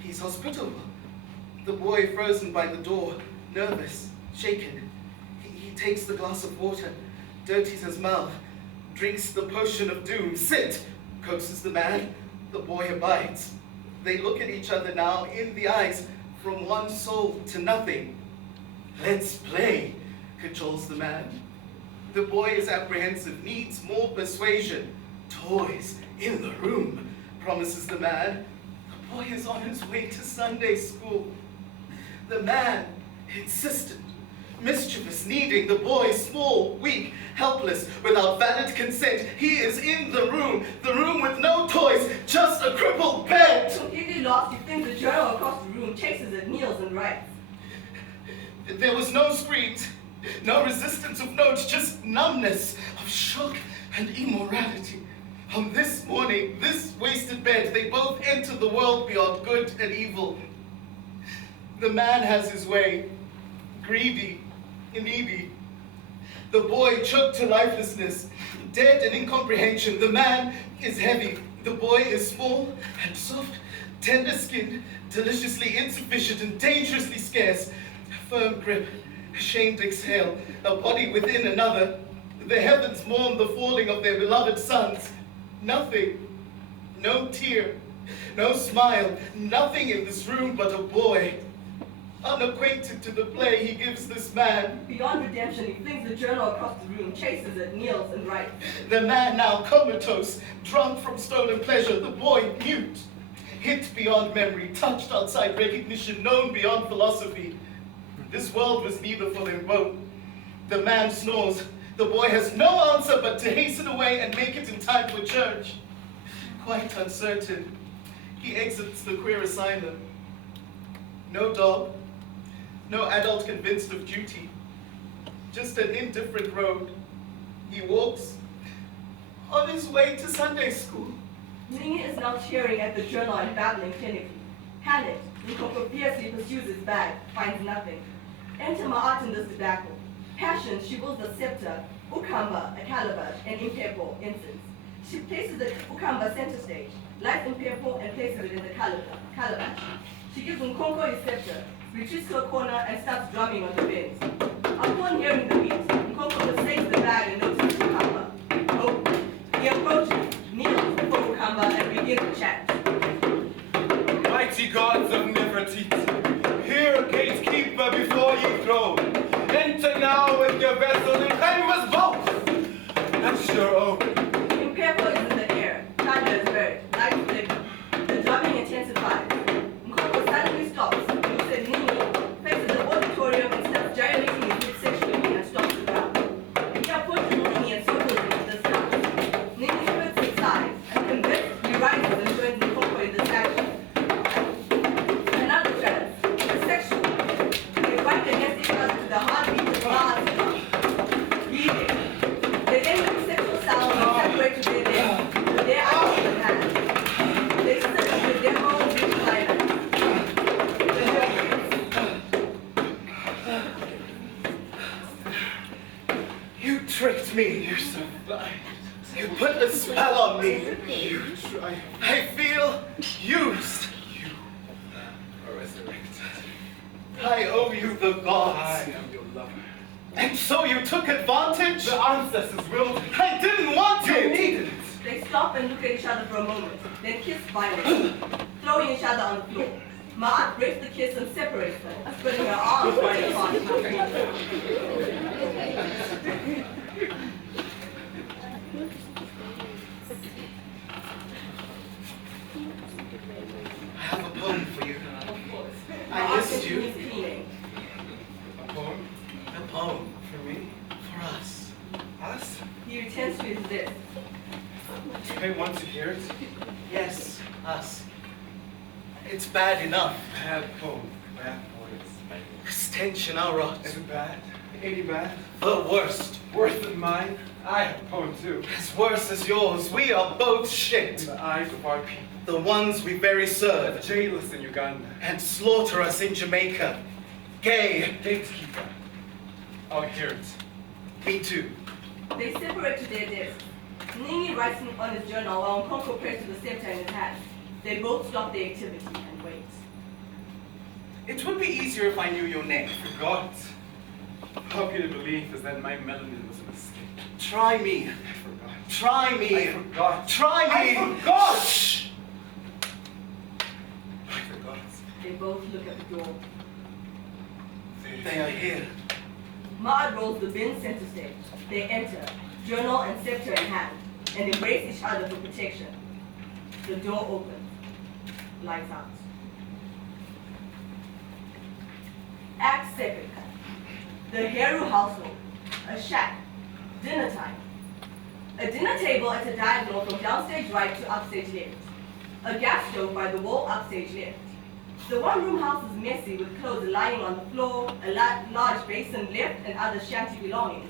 He's hospitable. The boy frozen by the door, nervous, shaken. He takes the glass of water, dirties his mouth, drinks the potion of doom. Sit, coaxes the man. The boy abides. They look at each other now in the eyes, from one soul to nothing. Let's play, cajoles the man. The boy is apprehensive, needs more persuasion. Toys in the room, promises the man. The boy is on his way to Sunday school. The man, insistent, mischievous, needing. The boy, small, weak, helpless, without valid consent. He is in the room with no toys, just a crippled bed. Completely lost, he flings the journal across the room, chases it, kneels and writes. There was no screams, no resistance of notes, just numbness of shock and immorality. On this morning, this wasted bed, they both enter the world beyond good and evil. The man has his way, greedy, needy. The boy choked to lifelessness, dead in incomprehension. The man is heavy. The boy is small and soft, tender-skinned, deliciously insufficient and dangerously scarce. A firm grip, a shamed exhale, a body within another. The heavens mourn the falling of their beloved sons. Nothing, no tear, no smile, nothing in this room but a boy. Unacquainted to the play he gives this man. Beyond redemption, he flings the journal across the room, chases it, kneels and writes. The man now comatose, drunk from stolen pleasure, the boy mute. hit beyond memory, touched outside recognition, known beyond philosophy. This world was neither for them both. The man snores. The boy has no answer but to hasten away and make it in time for church. Quite uncertain, he exits the queer asylum. No dog, no adult convinced of duty. Just an indifferent road. He walks on his way to Sunday school. Ningi is now cheering at the journal and babbling clinically. Panicked, Nkoko fiercely pursues his bag, finds nothing. Enter Ma'at in this debacle. Passion, she wills a scepter, Ukamba, a calabash, and Impepo, incense. She places the Ukamba center stage, lights Impepo, and places it in the calabash. She gives Nkonko his scepter, retreats to a corner, and starts drumming on the bins. Upon hearing the beat, Nkonko forsakes the bag and notices Ukamba. Oh, he approaches, kneels before Ukamba, and begins to chant. Mighty gods of Nefertiti, hear gatekeeper before ye throne. Enter now with your vessel in famous both. That's your own. Impepo is in the air, thunder is heard, lights flicker. The drumming intensifies. Nkoko suddenly stops, looks at Nini, faces the auditorium and starts gyrating his hips sexually and stops the crowd. He approaches Nini and circles into the stance. Nini spits and sighs, and convinced, he rises and joins Nkoko in this action. Another trance, the sexual. They fight against each other to the heartbeat of bars and bars. Breathing. They then make sexual sound and separate to their limbs, with their eyes in hand. They sit with their bones in silence. You tricked me. You survived. You put a spell on me. You tried. I feel used. You are resurrected. I owe you the I gods. am your lover. And so you took advantage? The ancestors willed it. I didn't want You it. needed it. They stop and look at each other for a moment, then kiss violently, throwing each other on the floor. Ma'at breaks the kiss and separates them, spreading her arms wide apart. I have a poem for you. Of course. I Ma'at missed you. continues cleaning. A poem A poem for me? for us. Us? He returns to his desk. Do they want to hear it? Yes, us. It's bad enough. Bad poem. Bad poets. This tension I wrote. Is it bad? Any bad? The worst. Worse than mine? I have a poem too. As worse as yours. We are both In shit. the eyes of our people. The ones we bury serve Jail us in Uganda. and slaughter us in Jamaica. Gay. Gatekeeper. I'll hear it. Me too. They separate to their desks. Ningi writes on his journal while Nkonko presses the scepter in his hand. They both stop their activity and wait. It would be easier if I knew your name. Forgot. How could you believe that my melanin was a mistake? Try me. I forgot. Try me. I forgot. Try me. I forgot! Shh. I forgot. They both look at the door. They are here. Ma'at rolls the bin center stage. They enter, journal and scepter in hand, and embrace each other for protection. The door opens. Lights out. Act second. The Heru household. A shack. Dinner time. A dinner table at a diagonal from downstage right to upstage left. A gas stove by the wall upstage left. The one-room house is messy with clothes lying on the floor, a large basin left, and other shanty belongings.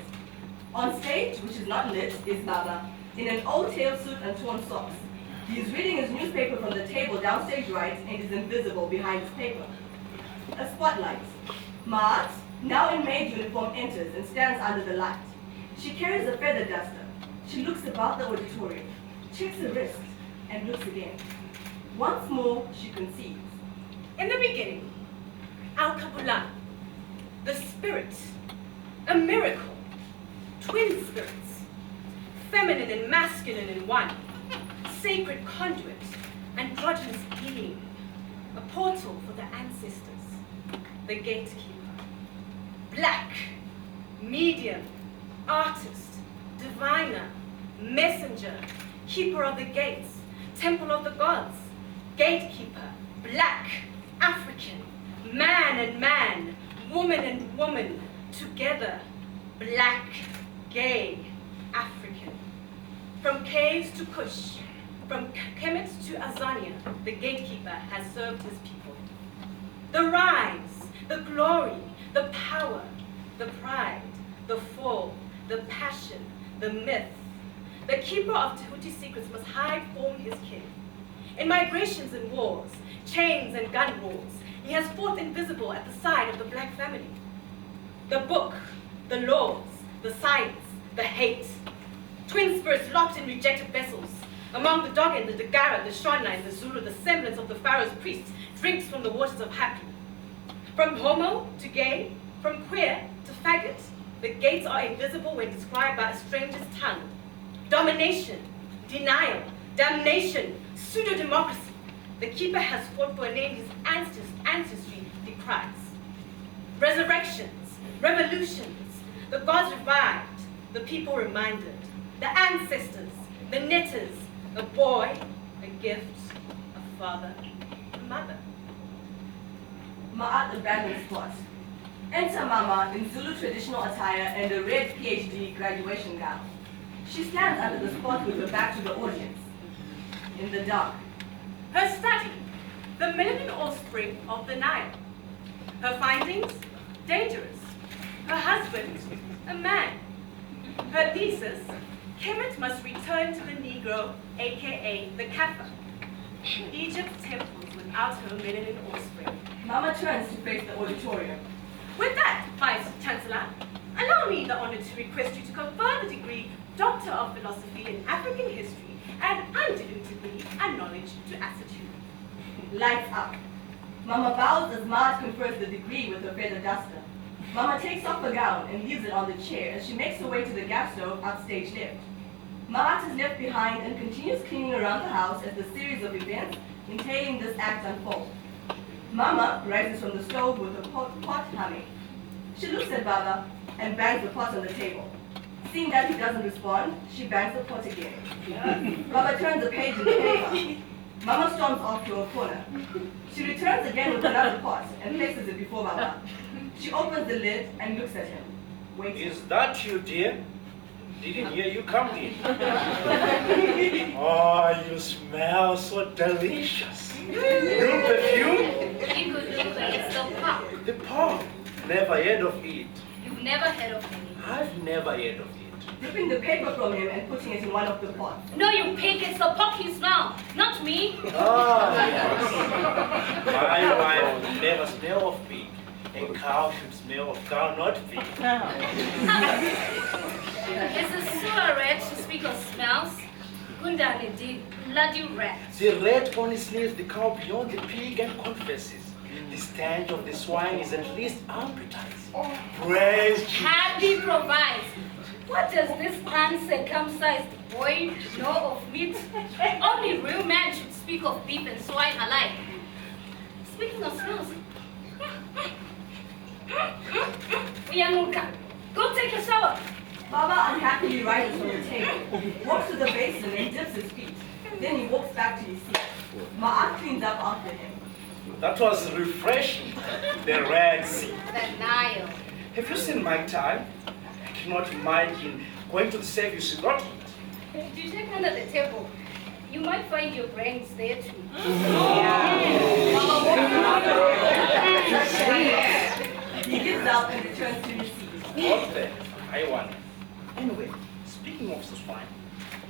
On stage, which is not lit, is Baba, in an old tail suit and torn socks. He is reading his newspaper from the table downstage right and is invisible behind his paper. A spotlight. Ma'at, now in maid uniform, enters and stands under the light. She carries a feather duster. She looks about the auditorium, checks her wrist, and looks again. Once more, she conceives. In the beginning, Al Kapulan, the spirit, a miracle, twin spirits, feminine and masculine in one, sacred conduit, androgynous being, a portal for the ancestors, the gatekeeper, black, medium, artist, diviner, messenger, keeper of the gates, temple of the gods, gatekeeper, black, African, man and man, woman and woman, together, black, gay, African. From caves to Kush, from Kemet to Azania, the gatekeeper has served his people. The rise, the glory, the power, the pride, the fall, the passion, the myth. The keeper of Tahuti's secrets must hide from his kin. In migrations and wars, chains and gun wars, he has fought invisible at the side of the black family. The book, the laws, the science, the hate. Twin spirits locked in rejected vessels. Among the Dogon, the Dagara, the Shona, and the Zulu, the semblance of the pharaoh's priests drinks from the waters of Happy. From homo to gay, from queer to faggot, the gates are invisible when described by a stranger's tongue. Domination, denial, damnation, pseudo-democracy. The keeper has fought for a name his ancestry decries. Resurrections, revolutions, the gods revived, the people reminded, the ancestors, the knitters, a boy, a gift, a father, a mother. Ma'at abandons spot. Enter Mama in Zulu traditional attire and a red PhD graduation gown. She stands under the spot with her back to the audience. In the dark. Her study, the melanin offspring of the Nile. Her findings, dangerous. Her husband, a man. Her thesis, Kemet must return to the Negro, aka the Kappa. Egypt's temples without her melanin offspring. Mama turns to face the auditorium. With that, Vice Chancellor, allow me the honor to request you to confer the degree Doctor of Philosophy in African History and undivided degree and knowledge to ascertain. Lights up. Mama bows as Maat confers the degree with her feather duster. Mama takes off her gown and leaves it on the chair as she makes her way to the gas stove upstage left. Maat is left behind and continues cleaning around the house as the series of events entailing this act unfold. Mama rises from the stove with her pot humming. She looks at Baba and bangs the pot on the table. Seeing that he doesn't respond, she bangs the pot again. Baba turns a page in the paper. Mama storms off to her corner. She returns again with another pot and places it before Baba. She opens the lid and looks at him, waiting. Is that you, dear? Didn't hear you come in. Oh, you smell so delicious. New perfume? You could look like it's the pop. The pop. Never heard of it. You've never heard of me. I've never heard of it. Ripping the paper from him and putting it in one of the pots. No, you pig, it's the pop you smell, not me. Ah, yes. My wife never smell of pig. A cow should smell of cow, not pig. It's a sewer rat to speak of smells. Gundani did bloody rat. The rat only sniffs the cow beyond the pig and confesses. The stench of the swine is at least appetizing. Praise Jesus. Happy provides. What does this uncircumcised boy know of meat? Only real man should speak of beef and swine alike. Speaking of smells, Uyanuka, go take a shower. Baba unhappily rises from the table, walks to the basin and dips his feet. Then he walks back to his seat. Ma'at cleans up after him. That was refreshing. The Red Sea. The Nile. Have you seen my tie? I cannot imagine going to the service without it. If you check under the table, you might find your brains there too. He gets up and returns to his seat. What the? I wonder. Anyway, speaking of the swine,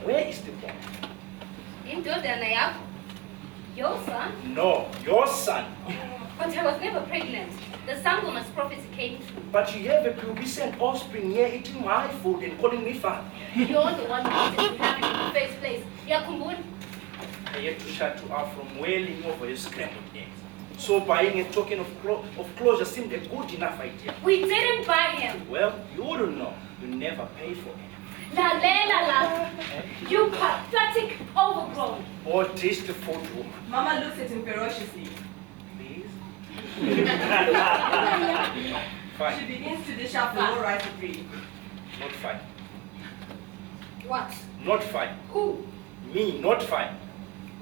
where is the boy? In Dodana, your son? No, your son. But I was never pregnant. The Sangoma's prophecy came true. But you have a pubescent offspring here eating my food and calling me father. You're the one who wanted to have it in the first place. Yakumbun. I had to shut you up from wailing over your scrambled eggs. So buying a token of closure seemed a good enough idea. We didn't buy him. Well, you wouldn't know. You never pay for it. La la la. You pathetic overgrown. Or tasteful woman. Mama looks at him ferociously. Please? She Fine. begins to dish out the low rice of bread. Not fine. What? Not fine. Who? Me, not fine.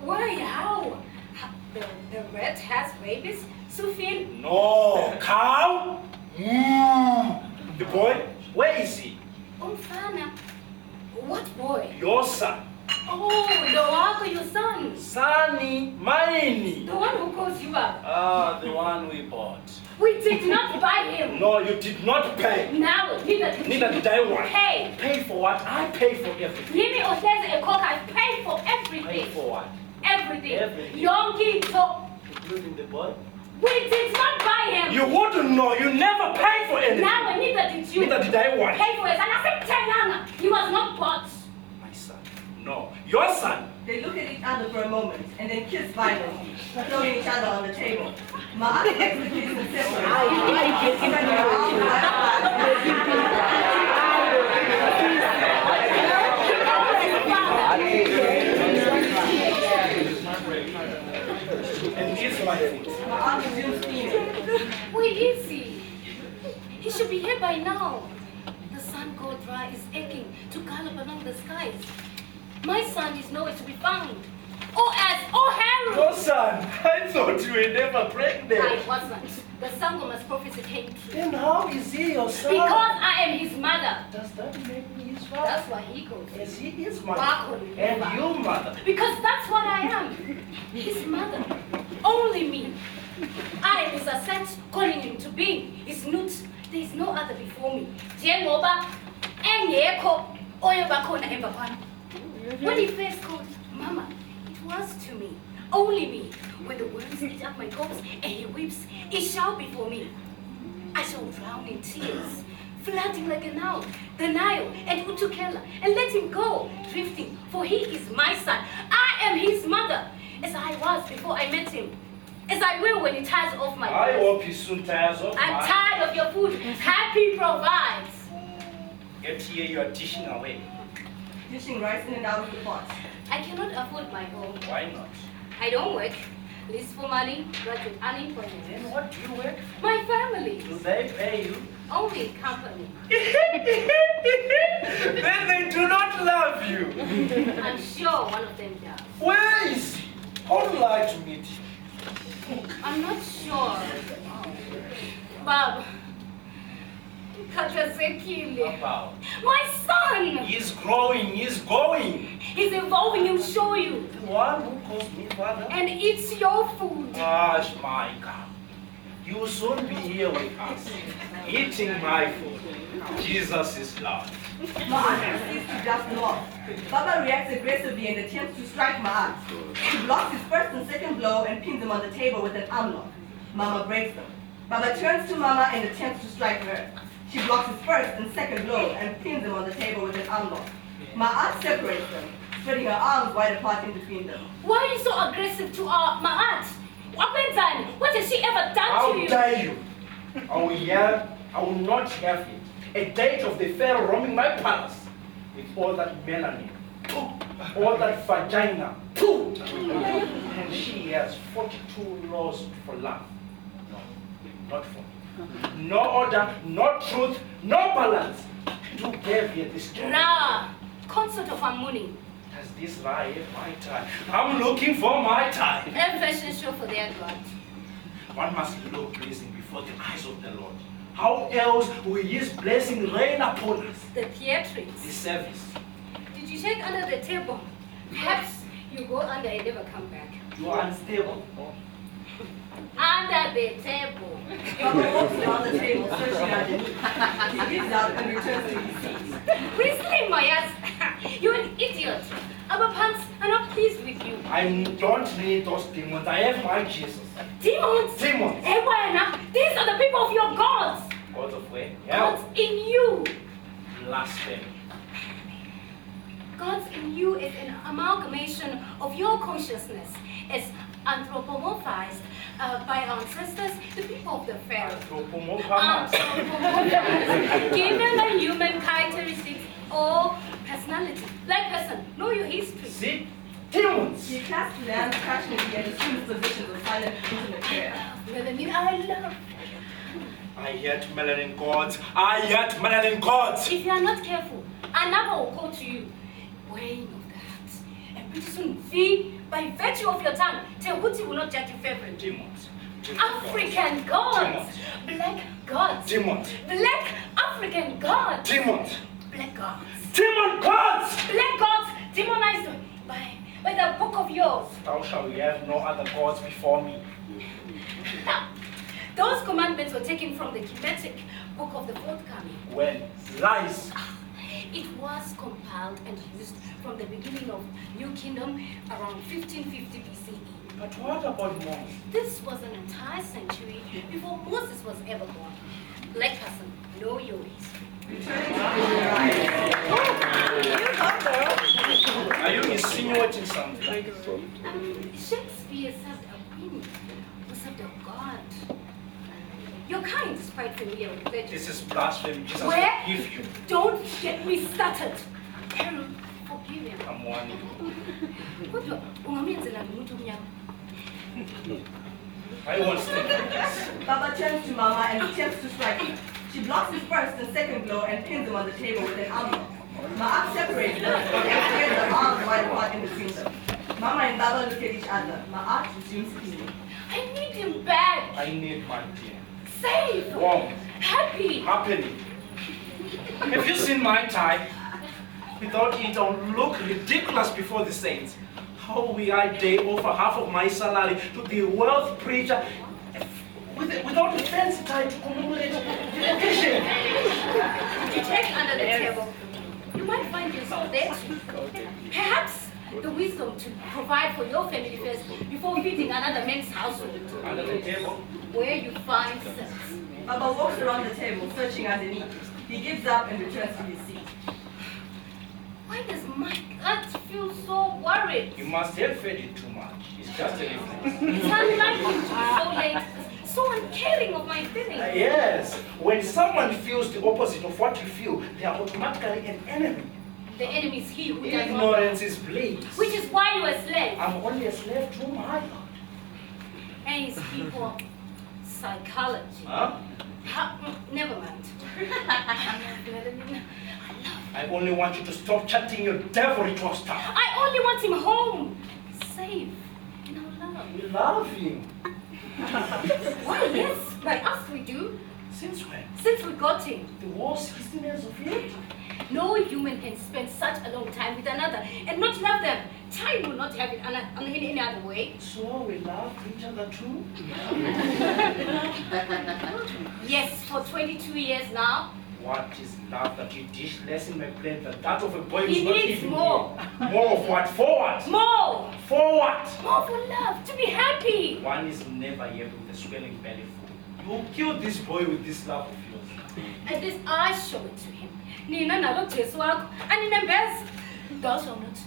Why? How? The rat has rabies, Sufil. No, cow. The boy, where is he? Umfana. What boy? Your son. Oh, Loago, your son. Sonny, mine. The one who calls you up. Ah, the one we bought. We did not buy him. No, you did not pay. Now, neither did Neither you. did I want. Pay. Pay for what? I pay for everything. Mimi Oteze and Coca, I pay for Pay everything. for what? Everything. Everything. Yonki to. Including the boy? We did not buy him. You wouldn't know. You never paid for anything. Now, neither did you. Neither did I want. Pay for it. And I said, Tenanga, he was not bought. My son. No. Your son. They look at each other for a moment and then kiss violently, throwing each other on the table. Ma takes the kiss and separates. And here's my food. Ma resumes steaming. Where is he? He should be here by now. The sun god Ra is aching to gallop along the skies. My son is nowhere to be found. Oh, Harold! Your son. I thought you were never pregnant. I wasn't. The Sangomas prophecy came true. Then how is he your son? Because I am his mother. Does that make me his father? That's why he goes. Yes, he is my Wako. and your mother. Because that's what I am. His mother. Only me. I am his asset, calling him to being. His nut. There is no other before me. Jengoba, engekho, oyobakhona emva kwami. When he first called Mama, it was to me, only me. When the worms eat up my goats and he weeps, it shall be for me. I shall drown in tears, flooding like a the Nile and Utukela, and let him go, drifting, for he is my son. I am his mother, as I was before I met him, as I will when he tires off my I breast. hope he soon tires off I'm mine. tired of your food. Happy provides. Get here, you are dishing away. Dishing rice in and out of the pot. I cannot afford my own. Why not? I don't work. Least for money, graduate unemployment. Then what do you work for? My family. Do they pay you? Only company. Then they do not love you. I'm sure one of them does. Where is he? I would like to meet him. I'm not sure. Bob. Katasekile. About. My son! He's growing, he's going. He's evolving, he'll show you. The one who calls me father? And eats your food. Gosh, my God. You will soon be here with us, eating my food. Jesus is Lord. Ma'at proceeds to dust him off. Baba reacts aggressively and attempts to strike Ma'at. She blocks his first and second blow and pins him on the table with an arm lock. Mama breaks them. Baba turns to Mama and attempts to strike her. She blocks his first and second blow and pins him on the table with an arm lock. Ma'at separates them, spreading her arms wide apart in between them. Why are you so aggressive to our Ma'at? What has she ever done How to you? dare you? I will not have it. A date of the Pharaoh roaming my palace with all that melanin, all that vagina, and she has 42 laws for love. No, not for me. No order, no truth, no balance. You gave here this job. Ra, consort of Amuni. Has this Ra had my time? I'm looking for my time. A fashion show for their God. One must look pleasing before the eyes of the Lord. How else will his blessing rain upon us? The theatrics. The service. Did you check under the table? Perhaps you go under and never come back. You are unstable. Under the table. Baba walks around the table, searching underneath. He gives up and returns to his seat. Whistling, Mayas. You're an idiot. Our pants are not pleased with you. I don't need those demons. I have my Jesus. Demons? Demons. Ewana, these are the people of your gods. Gods of where? Gods in you. Blasphemy. Gods in you is an amalgamation of your consciousness. It's anthropomorphized by our ancestors, the people of the Pharaoh. Anthropomorphic. Anthropomorphized. Given the human characteristics or personality, like person, know your history. See? Demons. He clasps his hands passionately and assumes positions of silent intimate prayer. Melanin, I love. I hate melanin gods. I hate melanin gods. If you are not careful, another will call to you. Weighing of the heart. And pretty soon, V By virtue of your tongue, Tehuti will not judge you favorably. Demons. African gods. Demons. Black gods. Demons. Black African gods. Demons. Black gods. Demon gods! Black gods demonized by the book of yours. Thou shalt have no other gods before me. Those commandments were taken from the Kemetic book of the forthcoming. When? Lies. It was compiled and used from the beginning of New Kingdom around 1550 BCE. But what about Moses? This was an entire century before Moses was ever born. Black person, know your history. Are you insinuating something? Shakespeare served a queen who served a god. Your kind is quite familiar with legends. This is blasphemy. Jesus Where? forgive you. Don't get me started. Forgive him. I'm warning you. Kodwa, ungamenzela ngumuntu omnyama. I won't stand for this. Baba turns to Mama and attempts to strike him. She blocks his first and second blow and pins him on the table with an arm lock. Ma'at separates them and spreads the arms wide apart in between them. Mama and Baba look at each other. Ma'at resumes cleaning. I need him back. I need my dear. Safe. Warm. Happy. Happening. Have you seen my tie? Without it, I'll look ridiculous before the saints. How will I day over half of my salary to the wealth preacher without a fancy tie to commemorate the occasion? You check under the table. You might find yourself there too. Perhaps the wisdom to provide for your family first before feeding another man's household. Under the table? Where you find sense. Baba walks around the table, searching underneath. He gives up and returns to his seat. Why does my gut feel so worried? You must have fed it too much. It's just a reflex. It's unlike you to be so late, so uncaring of my feelings. Yes. When someone feels the opposite of what you feel, they are automatically an enemy. The enemy is he who does not. Ignorance is bliss. Which is why you are a slave. I'm only a slave to my God. And his people, psychology. Huh? Never mind. I only want you to stop chatting your devilry stuff. I only want him home, safe, in our love. You love him. Why, yes, by us we do. Since when? Since we got him. The whole 16 years of it? No human can spend such a long time with another and not love them. Time will not have it in any other way. So we love each other too? Yes, for 22 years now. What is love that you dish less in my brain than that of a boy He who's not needs even more. here? More of what? For what? More! For what? More for love, to be happy. One is never here with a swelling belly full. You'll kill this boy with this love of yours. At least I show it to him. Nina nalo Jesu wakho, aninembeza. Thou shalt not.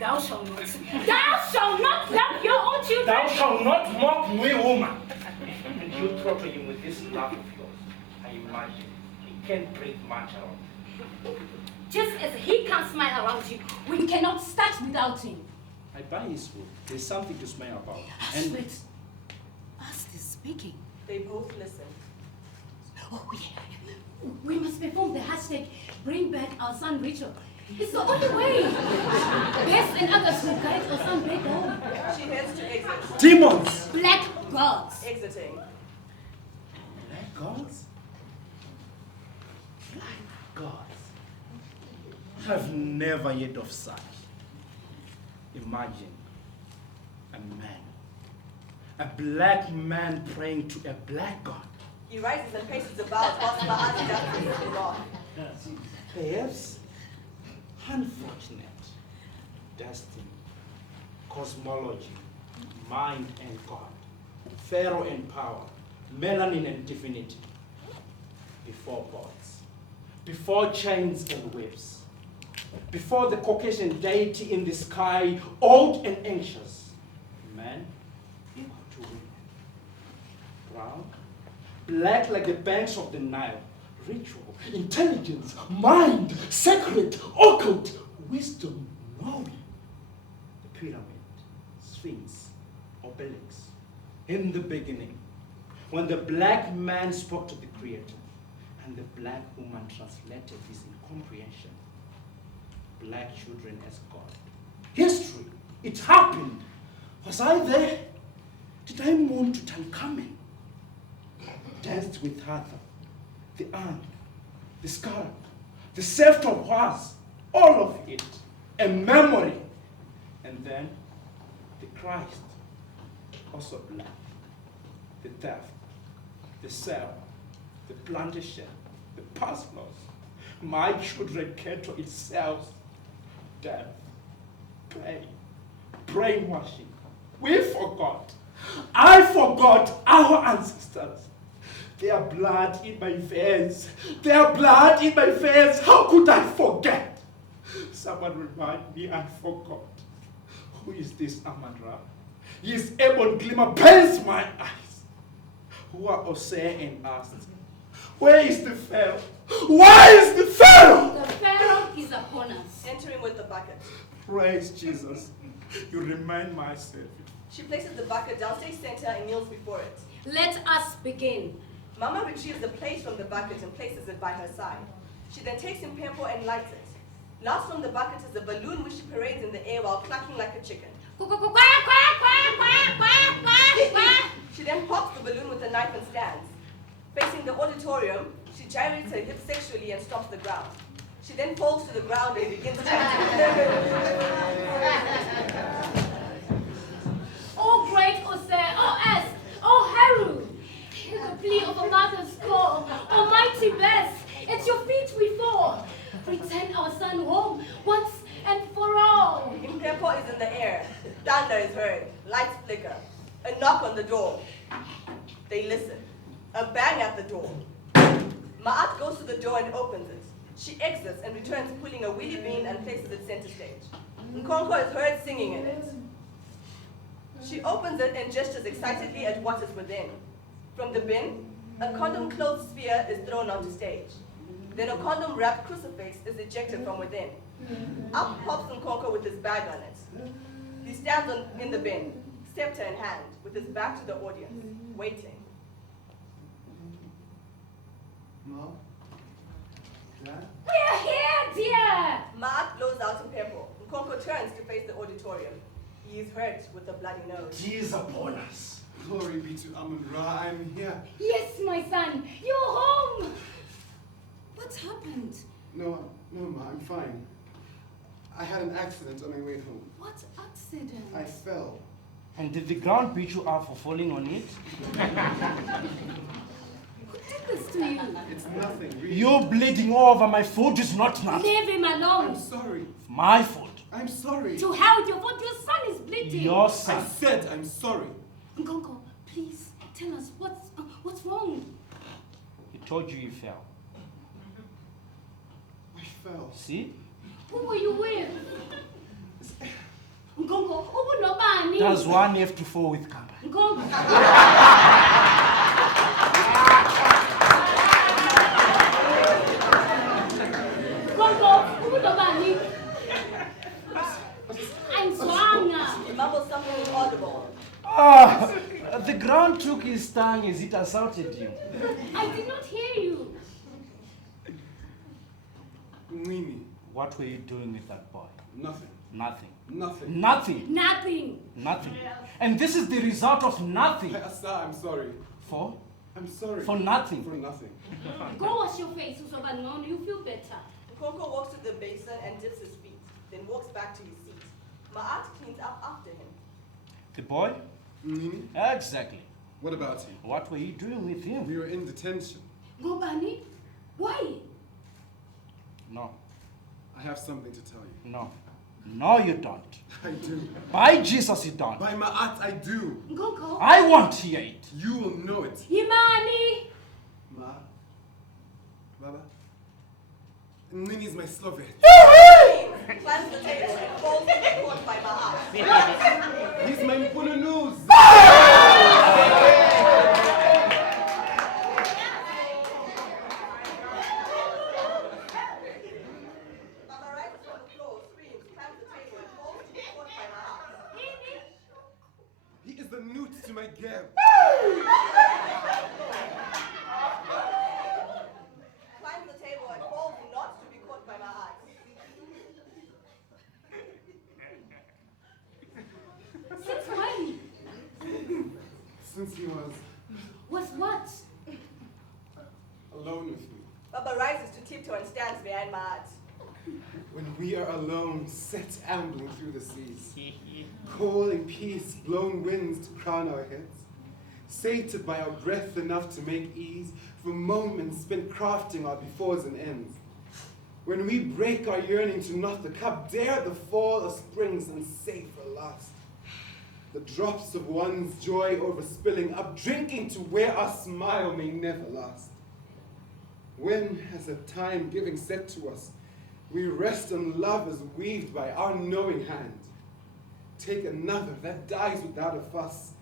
Thou shalt not. Thou shalt not love your own children. Thou shalt not mock me, woman. And you throttle him with this love of yours. I imagine he can't breathe much around. Just as he can't smile around you, we cannot start without him. I buy his food. There's something to smile about. Ashwit, Ast is speaking. They both listen. Oh, yeah. We must perform the hashtag Bring Back Our Son Rachel. It's the only way. Bess and others will guide our son back home. She heads to exit. Demons! Black gods. Exiting. Black gods? Black gods. I've never heard of such. Imagine a man, a black man praying to a black god. He rises and paces about whilst Ma'at adjusts his wrong. Perhaps unfortunate destiny, cosmology, mind and God, pharaoh and power, melanin and divinity. Before gods, before chains and whips, before the Caucasian deity in the sky, old and anxious, man equal to women, brown, black like the banks of the Nile, ritual, intelligence, mind, sacred, occult, wisdom, knowing. The pyramid, sphinx, obelix. In the beginning, when the black man spoke to the Creator, and the black woman translated his incomprehension, black children as God. History, it happened. Was I there? Did I mourn Tutankhamen? Danced with Hathor, the An, the Scarab, the Sept of Waz, all of it, a memory. And then the Christ, also black, the theft, the sale, the plantation, the passports. My children came to itself. Death, pain, brainwashing. We forgot. I forgot our ancestors. Their blood in my veins. Their blood in my veins. How could I forget? Someone remind me, I forgot. Who is this Amandra? His ebon glimmer pains my eyes. Who are Osei and asked, where is the Pharaoh? Where is the Pharaoh? The Pharaoh is upon us. Entering with the bucket. Praise Jesus. You remain my Savior. She places the bucket downstairs center and kneels before it. Let us begin. Mama retrieves the plate from the bucket and places it by her side. She then takes Impempo and lights it. Last from the bucket is a balloon which she parades in the air while clucking like a chicken. She then pops the balloon with a knife and stands. Facing the auditorium, she gyrates her hips sexually and stomps the ground. She then falls to the ground and begins chanting. Oh great Osei, oh Es, oh Heru, hear the plea of a mother's call. Almighty bless, at your feet we fall. Return our son home once and for all. Impempo is in the air. Thunder is heard. Lights flicker. A knock on the door. They listen. A bang at the door. Ma'at goes to the door and opens it. She exits and returns pulling a wheelie bin and places it center stage. Nkonko is heard singing in it. She opens it and gestures excitedly at what is within. From the bin, a condom-clothed sphere is thrown onto stage. Then a condom-wrapped crucifix is ejected from within. Up pops Nkonko with his bag on it. He stands in the bin, scepter in hand, with his back to the audience, waiting. Ma? Dad? We're here, dear. Ma'at blows out Impempo. Nkonko turns to face the auditorium. He is hurt with a bloody nose. He is upon us. Glory be to Amun-Ra, I'm here. Yes, my son, you're home. What happened? No, Ma, I'm fine. I had an accident on my way home. What accident? I fell. And did the ground beat you up for falling on it? Who did this to you? It's nothing, really. You bleeding all over my foot is not nothing. Leave him alone. I'm sorry. My fault. I'm sorry. To hell with your foot, your son is bleeding. Your I son. said I'm sorry. Nkonko, please tell us what's wrong. He told you you fell. I fell. See? Who were you with? Nkonko, ubunobani? Does one have to fall with company? Nkonko. Nkonko, ubunobani? I'm swanga. He mumbles something inaudible. Ah, the ground took his tongue as it assaulted you. I did not hear you. Mimi, What were you doing with that boy? nothing. Nothing. Nothing. Nothing. Nothing. Nothing. And this is the result of nothing. Asa, I'm sorry. For? I'm sorry. For nothing. For nothing. Go wash your face, Usobanon. You feel better. Nkonko walks to the basin and dips his feet, then walks back to his seat. Ma'at cleans up after him. The boy? Mimi, Exactly. what about him? What were you doing with him? We were in detention. Ngobani? Why? No. I have something to tell you. No. No, you don't. I do. By Jesus, you don't. By Ma'at, I do. Ngoko? I won't hear it. You will know it. Imani? Ma? Baba? Nini's my Slovak. Climbs the table and falls to the court by Ma'at. He's my Mpulunuz. Mama rises from the floor, screams, climbs the table and falls to the court by Ma'at. He is the newt to my game. Climbs the table and falls not to be caught by Ma'at. Since when since he was Was what? alone with me. Baba rises to tiptoe and stands behind Maat. When we are alone, set ambling through the seas, calling peace, blown winds to crown our heads, sated by our breath enough to make ease for moments spent crafting our befores and ends. When we break our yearning to knot the cup, dare the fall of springs and save for last. The drops of one's joy overspilling up, drinking to where our smile may never last. When has a time giving set to us, we rest on love as weaved by our knowing hand. Take another that dies without a fuss,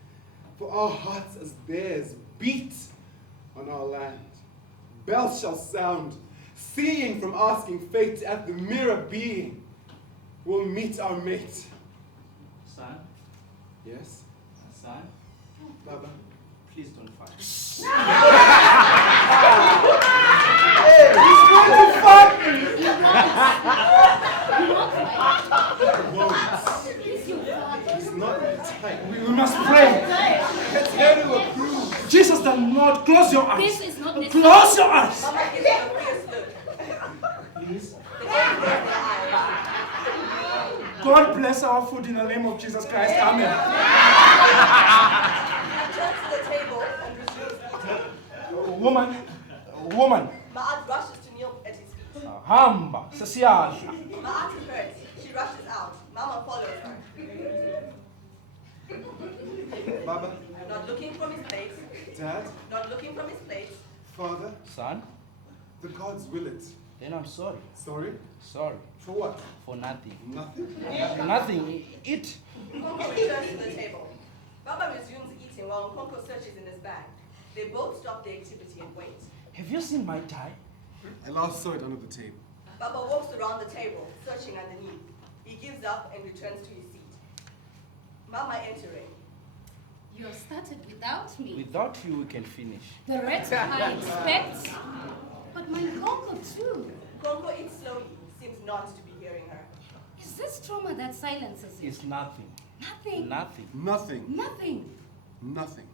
for our hearts as theirs beat on our land. Bells shall sound, seeing from asking fate at the mirror being, we'll meet our mate. Son, Yes, son, Baba. please don't fight. He's going to fight me! He's your father. It's not my type. We must pray. It's here to approve. Jesus the Lord, close your eyes. This is not necessary. Close your eyes. Mama gives him a fierce look. Please. The baby rolls their eyes. God bless our food in the name of Jesus Christ. Amen. He turns to the table and resumes eating. Woman. Maat rushes to kneel at his feet. Hamba, sesiyadla. Maat is hurt. She rushes out. Mama follows her. Baba, Not looking from his place. Dad, Not looking from his place. Father, Son, the gods will it. then I'm sorry. Sorry? Sorry For what? for nothing. Nothing? Nothing. Eat. Nkonko returns to the table. Baba resumes eating while Nkonko searches in his bag. They both stop the activity and wait. Have you seen my tie? I last saw it under the table. Baba walks around the table, searching underneath. He gives up and returns to his seat. Mama entering. You have started without me. Without you, we can finish. The rest I expect. But my uncle too. Nkonko eats slowly, seems not to be hearing her. Is this trauma that silences you? It's nothing. Nothing. Nothing. Nothing. Nothing. Nothing.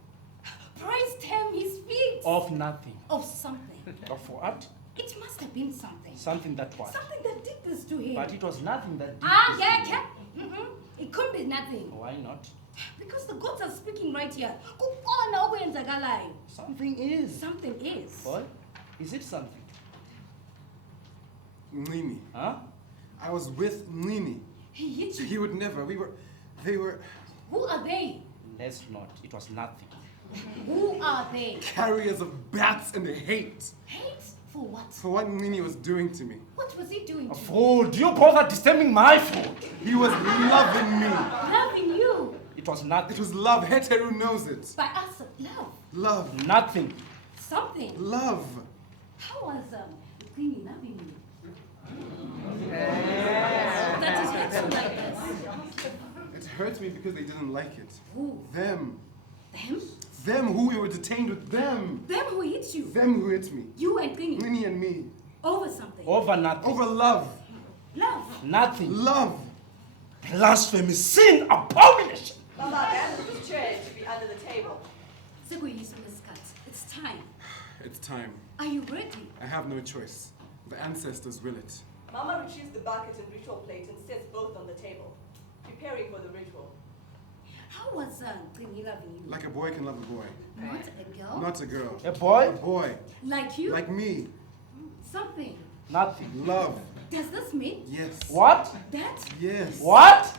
Praise him, he speaks. Of nothing. Of something. Of what? It must have been something. Something that what? Something that did this to him. But it was nothing that did Ah, this. yeah, yeah. It couldn't be nothing. Why not? Because the gods are speaking right here. Kukhona okwenzakalayo. Something is. Something is. Boy, is it something? Nini. Huh? I was with Nini. He hit you. He would never. They were Who are they? Let's not. It was nothing. Who are they? carriers of bats and hate Hate? For what? for what Nini was doing to me. What was he doing to you? Food. You bother disturbing my food. He was loving me. Loving you. It was nothing. It was love. Heteru knows it. By us of love. Love. Nothing. Something. Love. How was the queen loving you? That is not so like this. It hurt me because they didn't like it. Who? Them. Them? Them who we were detained with. Them. Them who hit you. Them who hit me. You and Queenie. Nini and me. Over something. Over nothing. Over love. Love. Nothing. Love. Blasphemy. Sin. Abomination. Baba abandons his chair to be under the table. It's time. It's time. Are you ready? I have no choice. The ancestors will it. Mama retrieves the bucket and ritual plate and sets both on the table, preparing for the ritual. How was Queenie loving you? Like a boy can love a boy. Not a girl? Not a girl. A boy? A boy. Like you? Like me. Something. Nothing. Love. Does this mean Yes. What? that? Yes. What?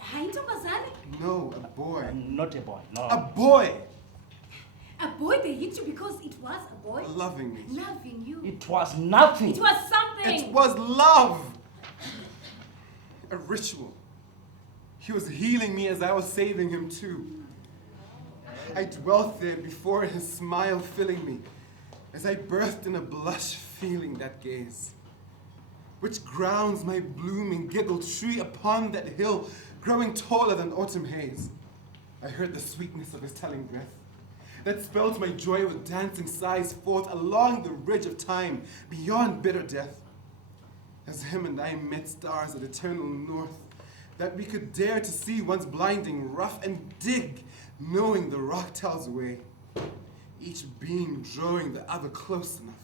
Hayintombazane? No, a boy. Not a boy. No. A boy. A boy they hit you because it was a boy? Loving me. Loving you. It was nothing. It was something. It was love. A ritual. He was healing me as I was saving him too. I dwelt there before his smile filling me, as I birthed in a blush feeling that gaze, which grounds my blooming giggle tree upon that hill, growing taller than autumn haze. I heard the sweetness of his telling breath, that spelled my joy with dancing sighs forth along the ridge of time, beyond bitter death. As him and I met stars at eternal north, that we could dare to see once blinding, rough, and dig knowing the rock tells away, each being drawing the other close enough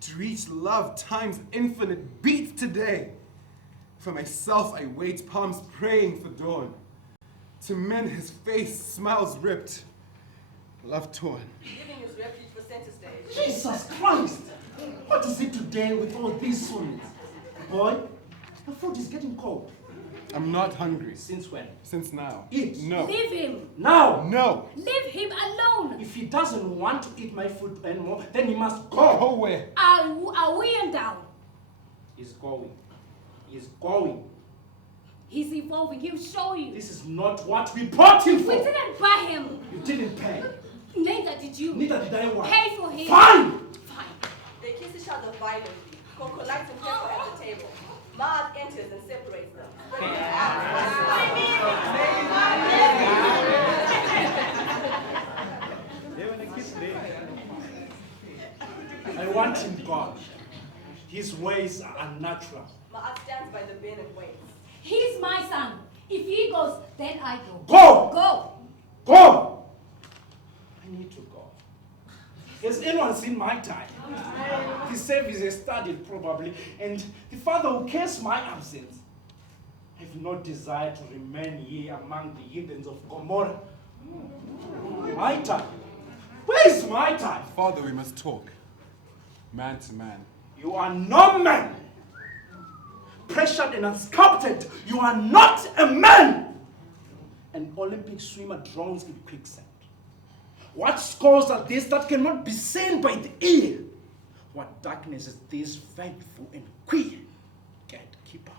to reach love times infinite beats today. For myself I wait, palms praying for dawn. To men his face, smiles ripped, love torn. Giving his refuge for center stage. Jesus Christ! What is it today with all these sonnets? Boy, the food is getting cold. I'm not hungry. Since when? Since now. Eat. No. Leave him. Now! No. Leave him alone. If he doesn't want to eat my food anymore, then he must go. Go where? Are we and down? He's going. He's going. He's evolving. He'll show you. This is not what we bought him for. We didn't buy him. You didn't pay. Neither did you. Neither did I want. Pay for him. Fine! Fine. They kiss each other violently. Coco lights and Pepper at the table. Mars enters and separates them. Spreading their I want him gone. His ways are unnatural. Ma'at stands by the bin and waits. He's my son. If he goes, then I go. Go! Go. Go! I need to go. Has anyone seen my time? The service is studied probably, and the father who cares my absence. I have no desire to remain here among the heathens of Gomorrah. My time. Where is my time? Father, we must talk. Man to man. You are no man. Pressured and unsculpted, you are not a man. An Olympic swimmer drowns in quicksand. What scores are these that cannot be seen by the ear? What darkness is this faithful and queer? Gatekeeper,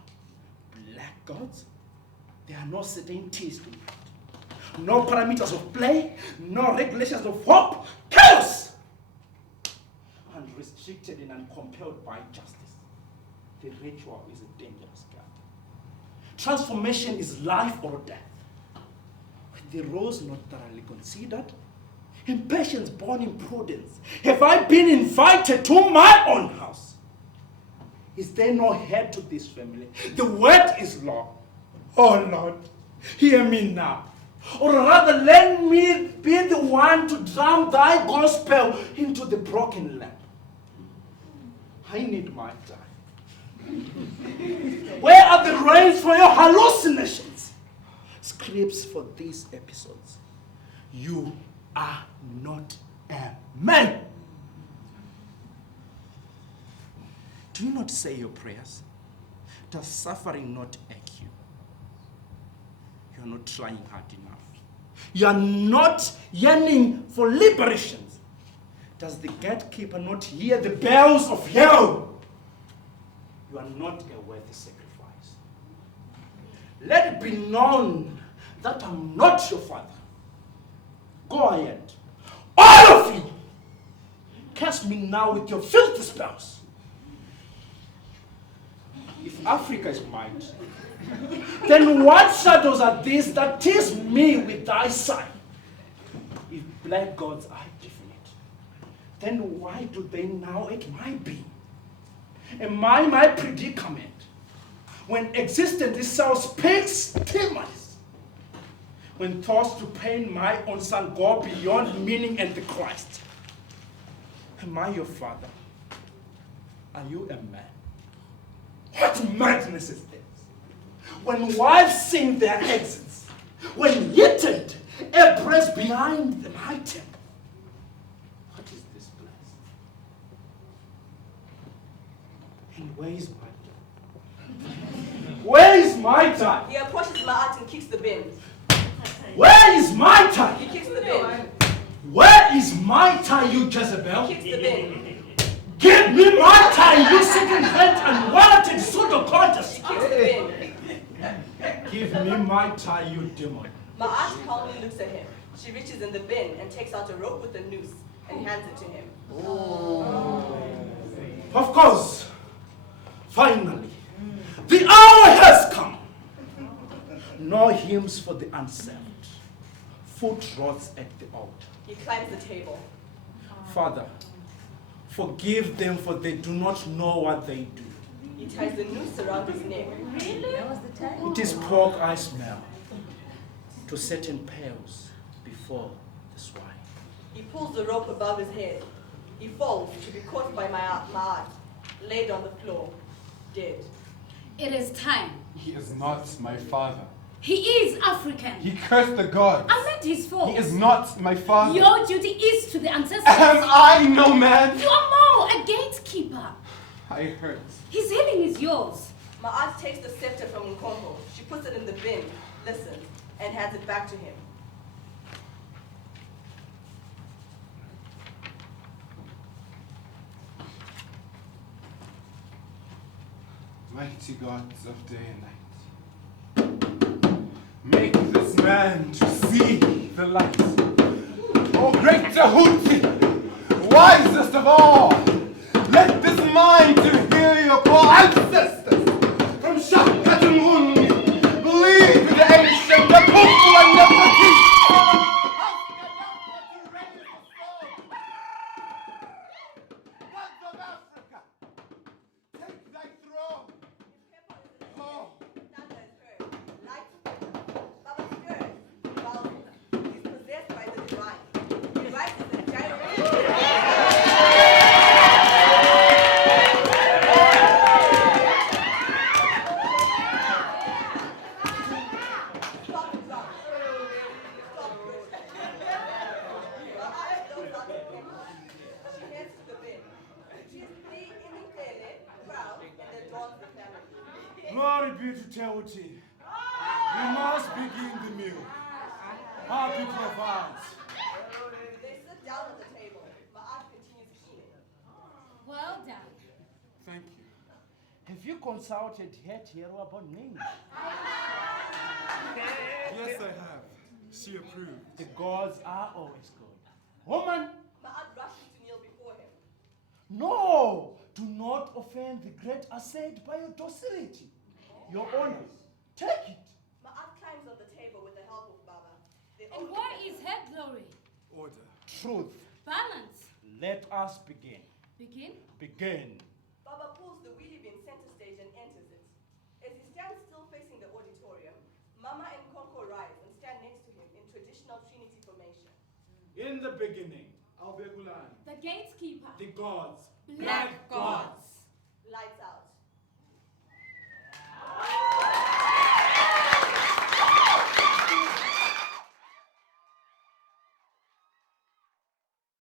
black gods? There are no certainties to it. No parameters of play, no regulations of hope. Chaos! Unrestricted and uncompelled by justice. The ritual is a dangerous guide. Transformation is life or death. The rose not thoroughly considered. Impatience born in prudence. Have I been invited to my own house? Is there no head to this family? The word is law. Oh Lord, hear me now. Or rather, let me be the one to drum thy gospel into the broken lamp. I need my time. Where are the reins for your hallucinations? Scripts for these episodes. You are not a man. Do you not say your prayers? Does suffering not ache you? You are not trying hard enough. You are not yearning for liberations. Does the gatekeeper not hear the bells of hell? You are not a worthy sacrifice. Let it be known that I'm not your father. Go ahead. All of you! Cast me now with your filthy spells. If Africa is mine, then what shadows are these that tease me with thy sight? If black gods are definite, then why do they now at my being? Am I my predicament? When existence itself speaks timorous. When thoughts to pain my own son go beyond meaning and the Christ. Am I your father? Are you a man? What madness is this? When wives sing their exits, when eaten, a breast behind the high temple. What is this place? And where is my time? Where is my time? He approaches Ma'at and kicks the bin. Where is my time? He kicks the bin. Where is my time, you Jezebel? He kicks the bin. Give me my time, you second-hand and wanted pseudo-conscious. He kicks the bin. Give me my tie, you demon. Ma'at calmly looks at him. She reaches in the bin and takes out a rope with a noose and hands it to him. Of course, finally, the hour has come. No hymns for the unsaved. Foot rots at the altar. He climbs the table. Father, forgive them for they do not know what they do. He ties the noose around his neck. Really? That was the time? It is pork I smell to certain pails before before the swine. He pulls the rope above his head. He falls to be caught by Ma'at, laid on the floor, dead. It is time. He is not my father. He is African. He cursed the gods. I meant his fault. He is not my father. Your duty is to the ancestors. Am I no man? You are more a gatekeeper. I hurt. His healing is yours. Ma'at takes the scepter from Nkonko. She puts it in the bin, listens, and hands it back to him. Mighty gods of day and night, make this man to see the light. O great Tahuti, wisest of all, let this mind to hear your call. Ancestors from Shaka to Muni, believe in the ancient, the Kufu and the Petit. Gods of Africa, take thy throne. Oh. Thunder is heard. Light. Baba's spirit. Well, he's possessed by the divine. He rises in giant. Stop the drum. Stop it. Ma'at goes out of the paper. She heads to the bin. She is three Imikele, proud, and adorns the family. Glory be to Tehuti. We must begin the meal. Our people of ours. They sit down at the table. Ma'at continues cleaning. Well done. Thank you. Have you consulted Het Hero about names? Yes, I have. She approved. The gods are always good. Woman, Ma'at rushes to kneel before him. no! Do not offend the great Ased by your docility. Your honor, take it. Ma'at climbs on the table with the help of Baba. They And all where is her glory? Order. Truth. Balance. Let us begin. Begin. Begin. Baba pulls the wheelie bin center stage and enters it. As he stands still facing the auditorium, Mama and Konko rise and stand next to him in traditional Trinity formation. In the beginning, Albegulan, The gatekeeper. the gods, Black gods.